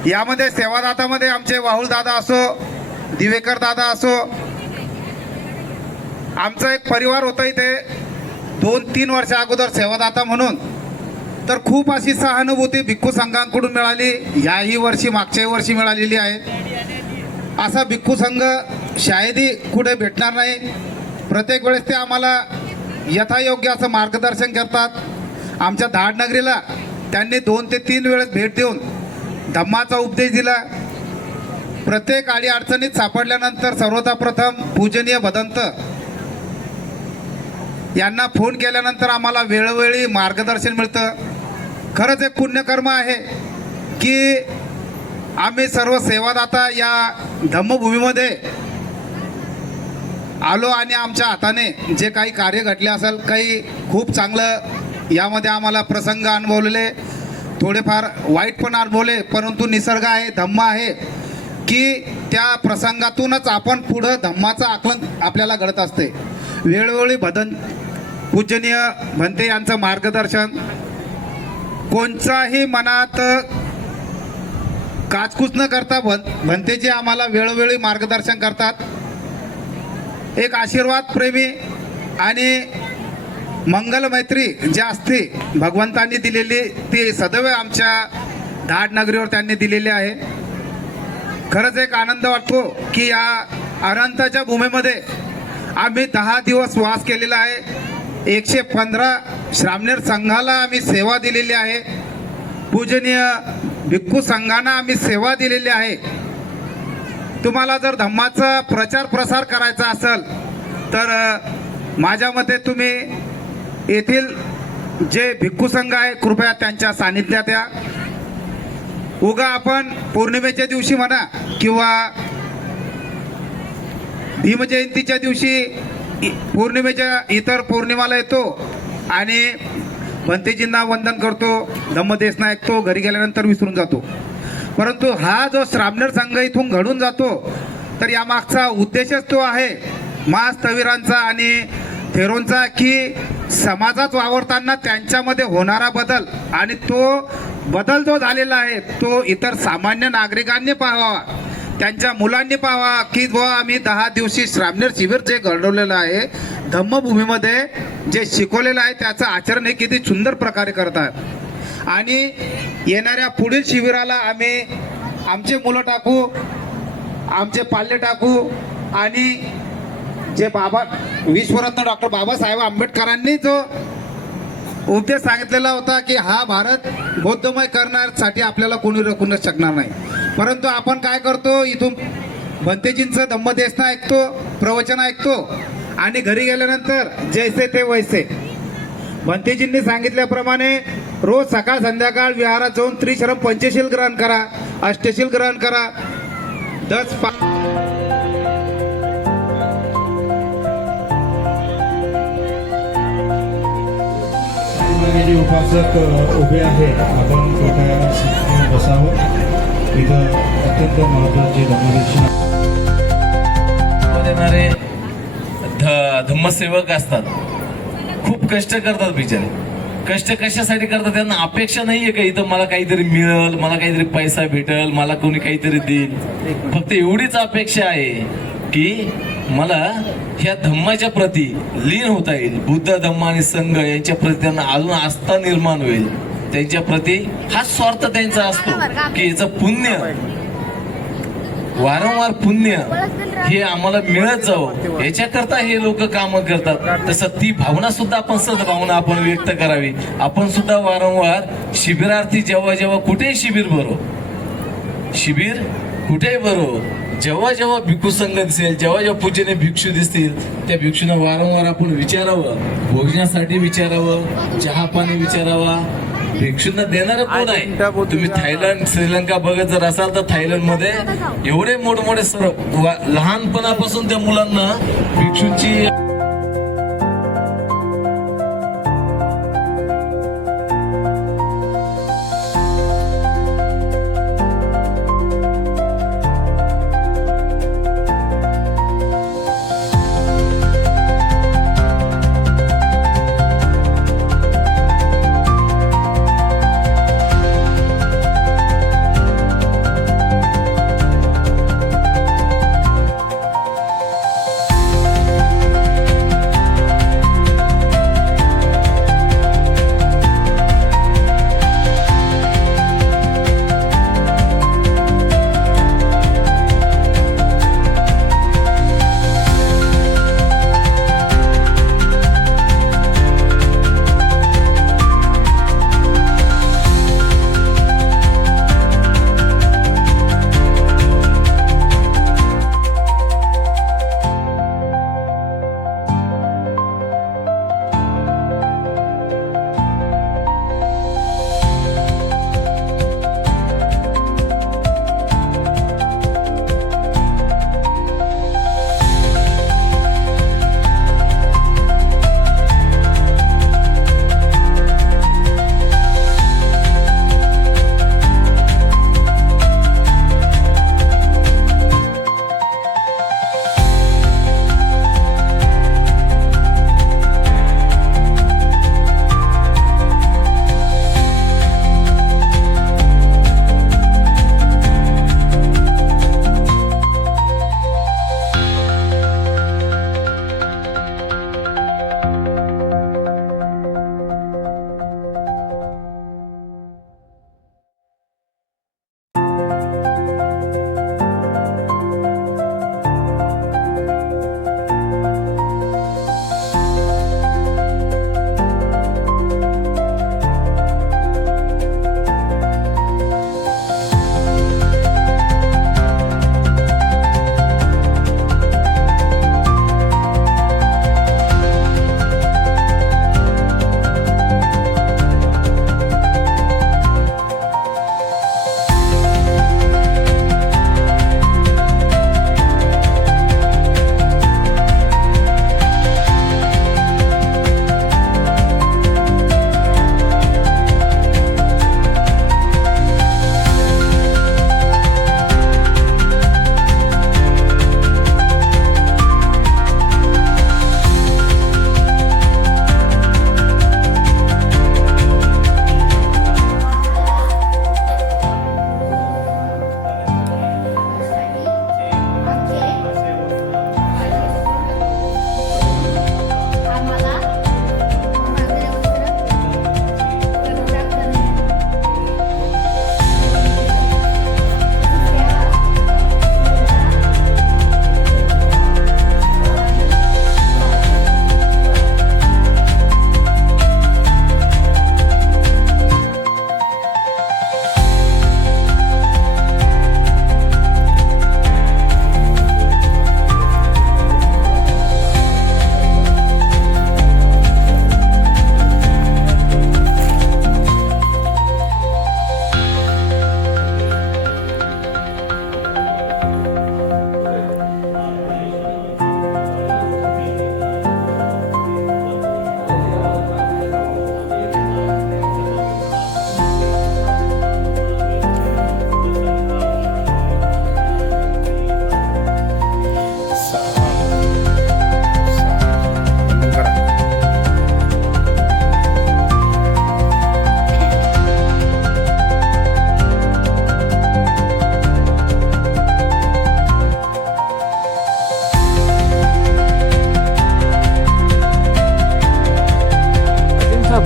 यामध्ये सेवादातामध्ये आमचे वाहुल दादा असो, दिवेकर दादा असो, आमचा एक परिवार होता इथे 2-3 वर्ष अगोदर सेवादाता म्हणून. तर खूप अशी सहानुभूती भिक्खू संघांकडून मिळाली. याही वर्षी मागच्याही वर्षी मिळालेली आहे. असा भिक्खू संघ शायदी कुठे भेटणार नाही. प्रत्येक वेळेस ते आम्हाला यथायोग्य असं मार्गदर्शन करतात. आमच्या धाडनगरीला त्यांनी 2 ते 3 वेळेस भेट देऊन धम्माचा उपदेश दिला. प्रत्येक अडीअडचणीत सापडल्यानंतर सर्वप्रथम पूजनीय भदंत यांना फोन केल्यानंतर आम्हाला वेळोवेळी मार्गदर्शन मिळतं. खरंच एक पुण्यकर्म आहे की आम्ही सर्व सेवादाता या धम्मभूमीमध्ये आलो आणि आमच्या हाताने जे काही कार्य घडले असेल, काही खूप चांगलं यामध्ये आम्हाला प्रसंग अनुभवलेले, थोडेफार वाईट पण अनुभवले. परंतु निसर्ग आहे, धम्म आहे की त्या प्रसंगातूनच आपण पुढं धम्माचं आकलन आपल्याला घडत असते. वेळोवेळी पूजनीय भंते यांचं मार्गदर्शन, कोणताही मनात काचकूच न करता भंतेजी आम्हाला वेळोवेळी मार्गदर्शन करतात. एक आशीर्वाद प्रेमी आणि मंगल मैत्री जी असते भगवंतांनी दिलेली, ती सदैव आमच्या धाडनगरीवर त्यांनी दिलेली आहे. खरंच एक आनंद वाटतो की या अनंताच्या भूमीमध्ये आम्ही 10 दिवस वास केलेला आहे. 115 श्रामणेर संघाला आम्ही सेवा दिलेली आहे. पूजनीय भिक्खू संघांना आम्ही सेवा दिलेली आहे. तुम्हाला जर धम्माचा प्रचार प्रसार करायचा असेल तर माझ्या मते तुम्ही येथील जे भिक्खू संघ आहे कृपया त्यांच्या सानिध्यात या. उगा आपण पौर्णिमेच्या दिवशी म्हणा किंवा भीमजयंतीच्या दिवशी पौर्णिमेच्या इतर पौर्णिमाला येतो आणि भंतेजींना वंदन करतो, धम्मदेशना ऐकतो, घरी गेल्यानंतर विसरून जातो. परंतु हा जो श्रामणेर संघ इथून घडून जातो तर यामागचा उद्देशच तो आहे महास्थवीरांचा आणि थेरोंचा की समाजात वावरताना त्यांच्यामध्ये होणारा बदल, आणि तो बदल जो झालेला आहे तो इतर सामान्य नागरिकांनी पाहावा, त्यांच्या मुलांनी पाहावा की बुवा आम्ही 10 दिवशी श्रामणेर शिबिर जे घडवलेलं आहे धम्मभूमीमध्ये, जे शिकवलेलं आहे त्याचं आचरण हे किती सुंदर प्रकारे करतात. आणि येणाऱ्या पुढील शिबिराला आम्ही आमचे मुलं टाकू, आमचे पाल्य टाकू आणि जे बाबा विश्वरत्न डॉक्टर बाबासाहेब आंबेडकरांनी जो उपदेश सांगितलेला होता की हा भारत बौद्धमय करण्यासाठी आपल्याला कोणी रोखूनच शकणार नाही. परंतु आपण काय करतो, इथून भंतेजींचं धम्मदेशना ऐकतो, प्रवचन ऐकतो आणि घरी गेल्यानंतर जैसे ते वैसे. भंतेजींनी सांगितल्याप्रमाणे रोज सकाळ संध्याकाळ विहारात जाऊन त्रिशरम पंचशील ग्रहण करा, अष्टशील ग्रहण करा, 10 उपासक उभे आहेत. आपण स्वतः बसावं. इथं अत्यंत महत्वाची धम्मदीक्षा देणारे धम्मसेवक असतात, खूप कष्ट करतात बिचारे. कष्ट कशासाठी करतात? त्यांना अपेक्षा नाहीये का इथं मला काहीतरी मिळेल, मला काहीतरी पैसा भेटेल, मला कोणी काहीतरी देईल. फक्त एवढीच अपेक्षा आहे की मला ह्या धम्माच्या प्रती लीन होता येईल. बुद्ध धम्म आणि संघ यांच्या प्रती त्यांना अजून आस्था निर्माण होईल. त्यांच्या प्रती हा स्वार्थ त्यांचा असतो की याचं पुण्य, वारंवार पुण्य हे आम्हाला मिळत जावं, याच्याकरता हे लोक काम करतात. तसं ती भावना सुद्धा आपण सद्भावना आपण व्यक्त करावी. आपण सुद्धा वारंवार शिबिरार्थी जेव्हा जेव्हा कुठेही शिबिर भरो, शिबिर कुठेही भरो, जेव्हा जेव्हा भिक्खू संघ दिसेल, जेव्हा जेव्हा पूजेने भिक्षू दिसतील, त्या भिक्षूंना वारंवार आपण विचारावं, भोजनासाठी विचारावं, चहा पाणी विचारावा. भिक्षूंना देणारं कोण आहे? तुम्ही थायलंड, श्रीलंका बघत जर असाल तर थायलंड मध्ये एवढे मोठमोठे लहानपणापासून त्या मुलांना भिक्षूंची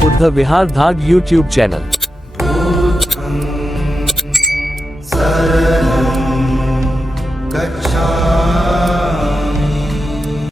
बुद्ध विहार धाग यूट्यूब चैनल।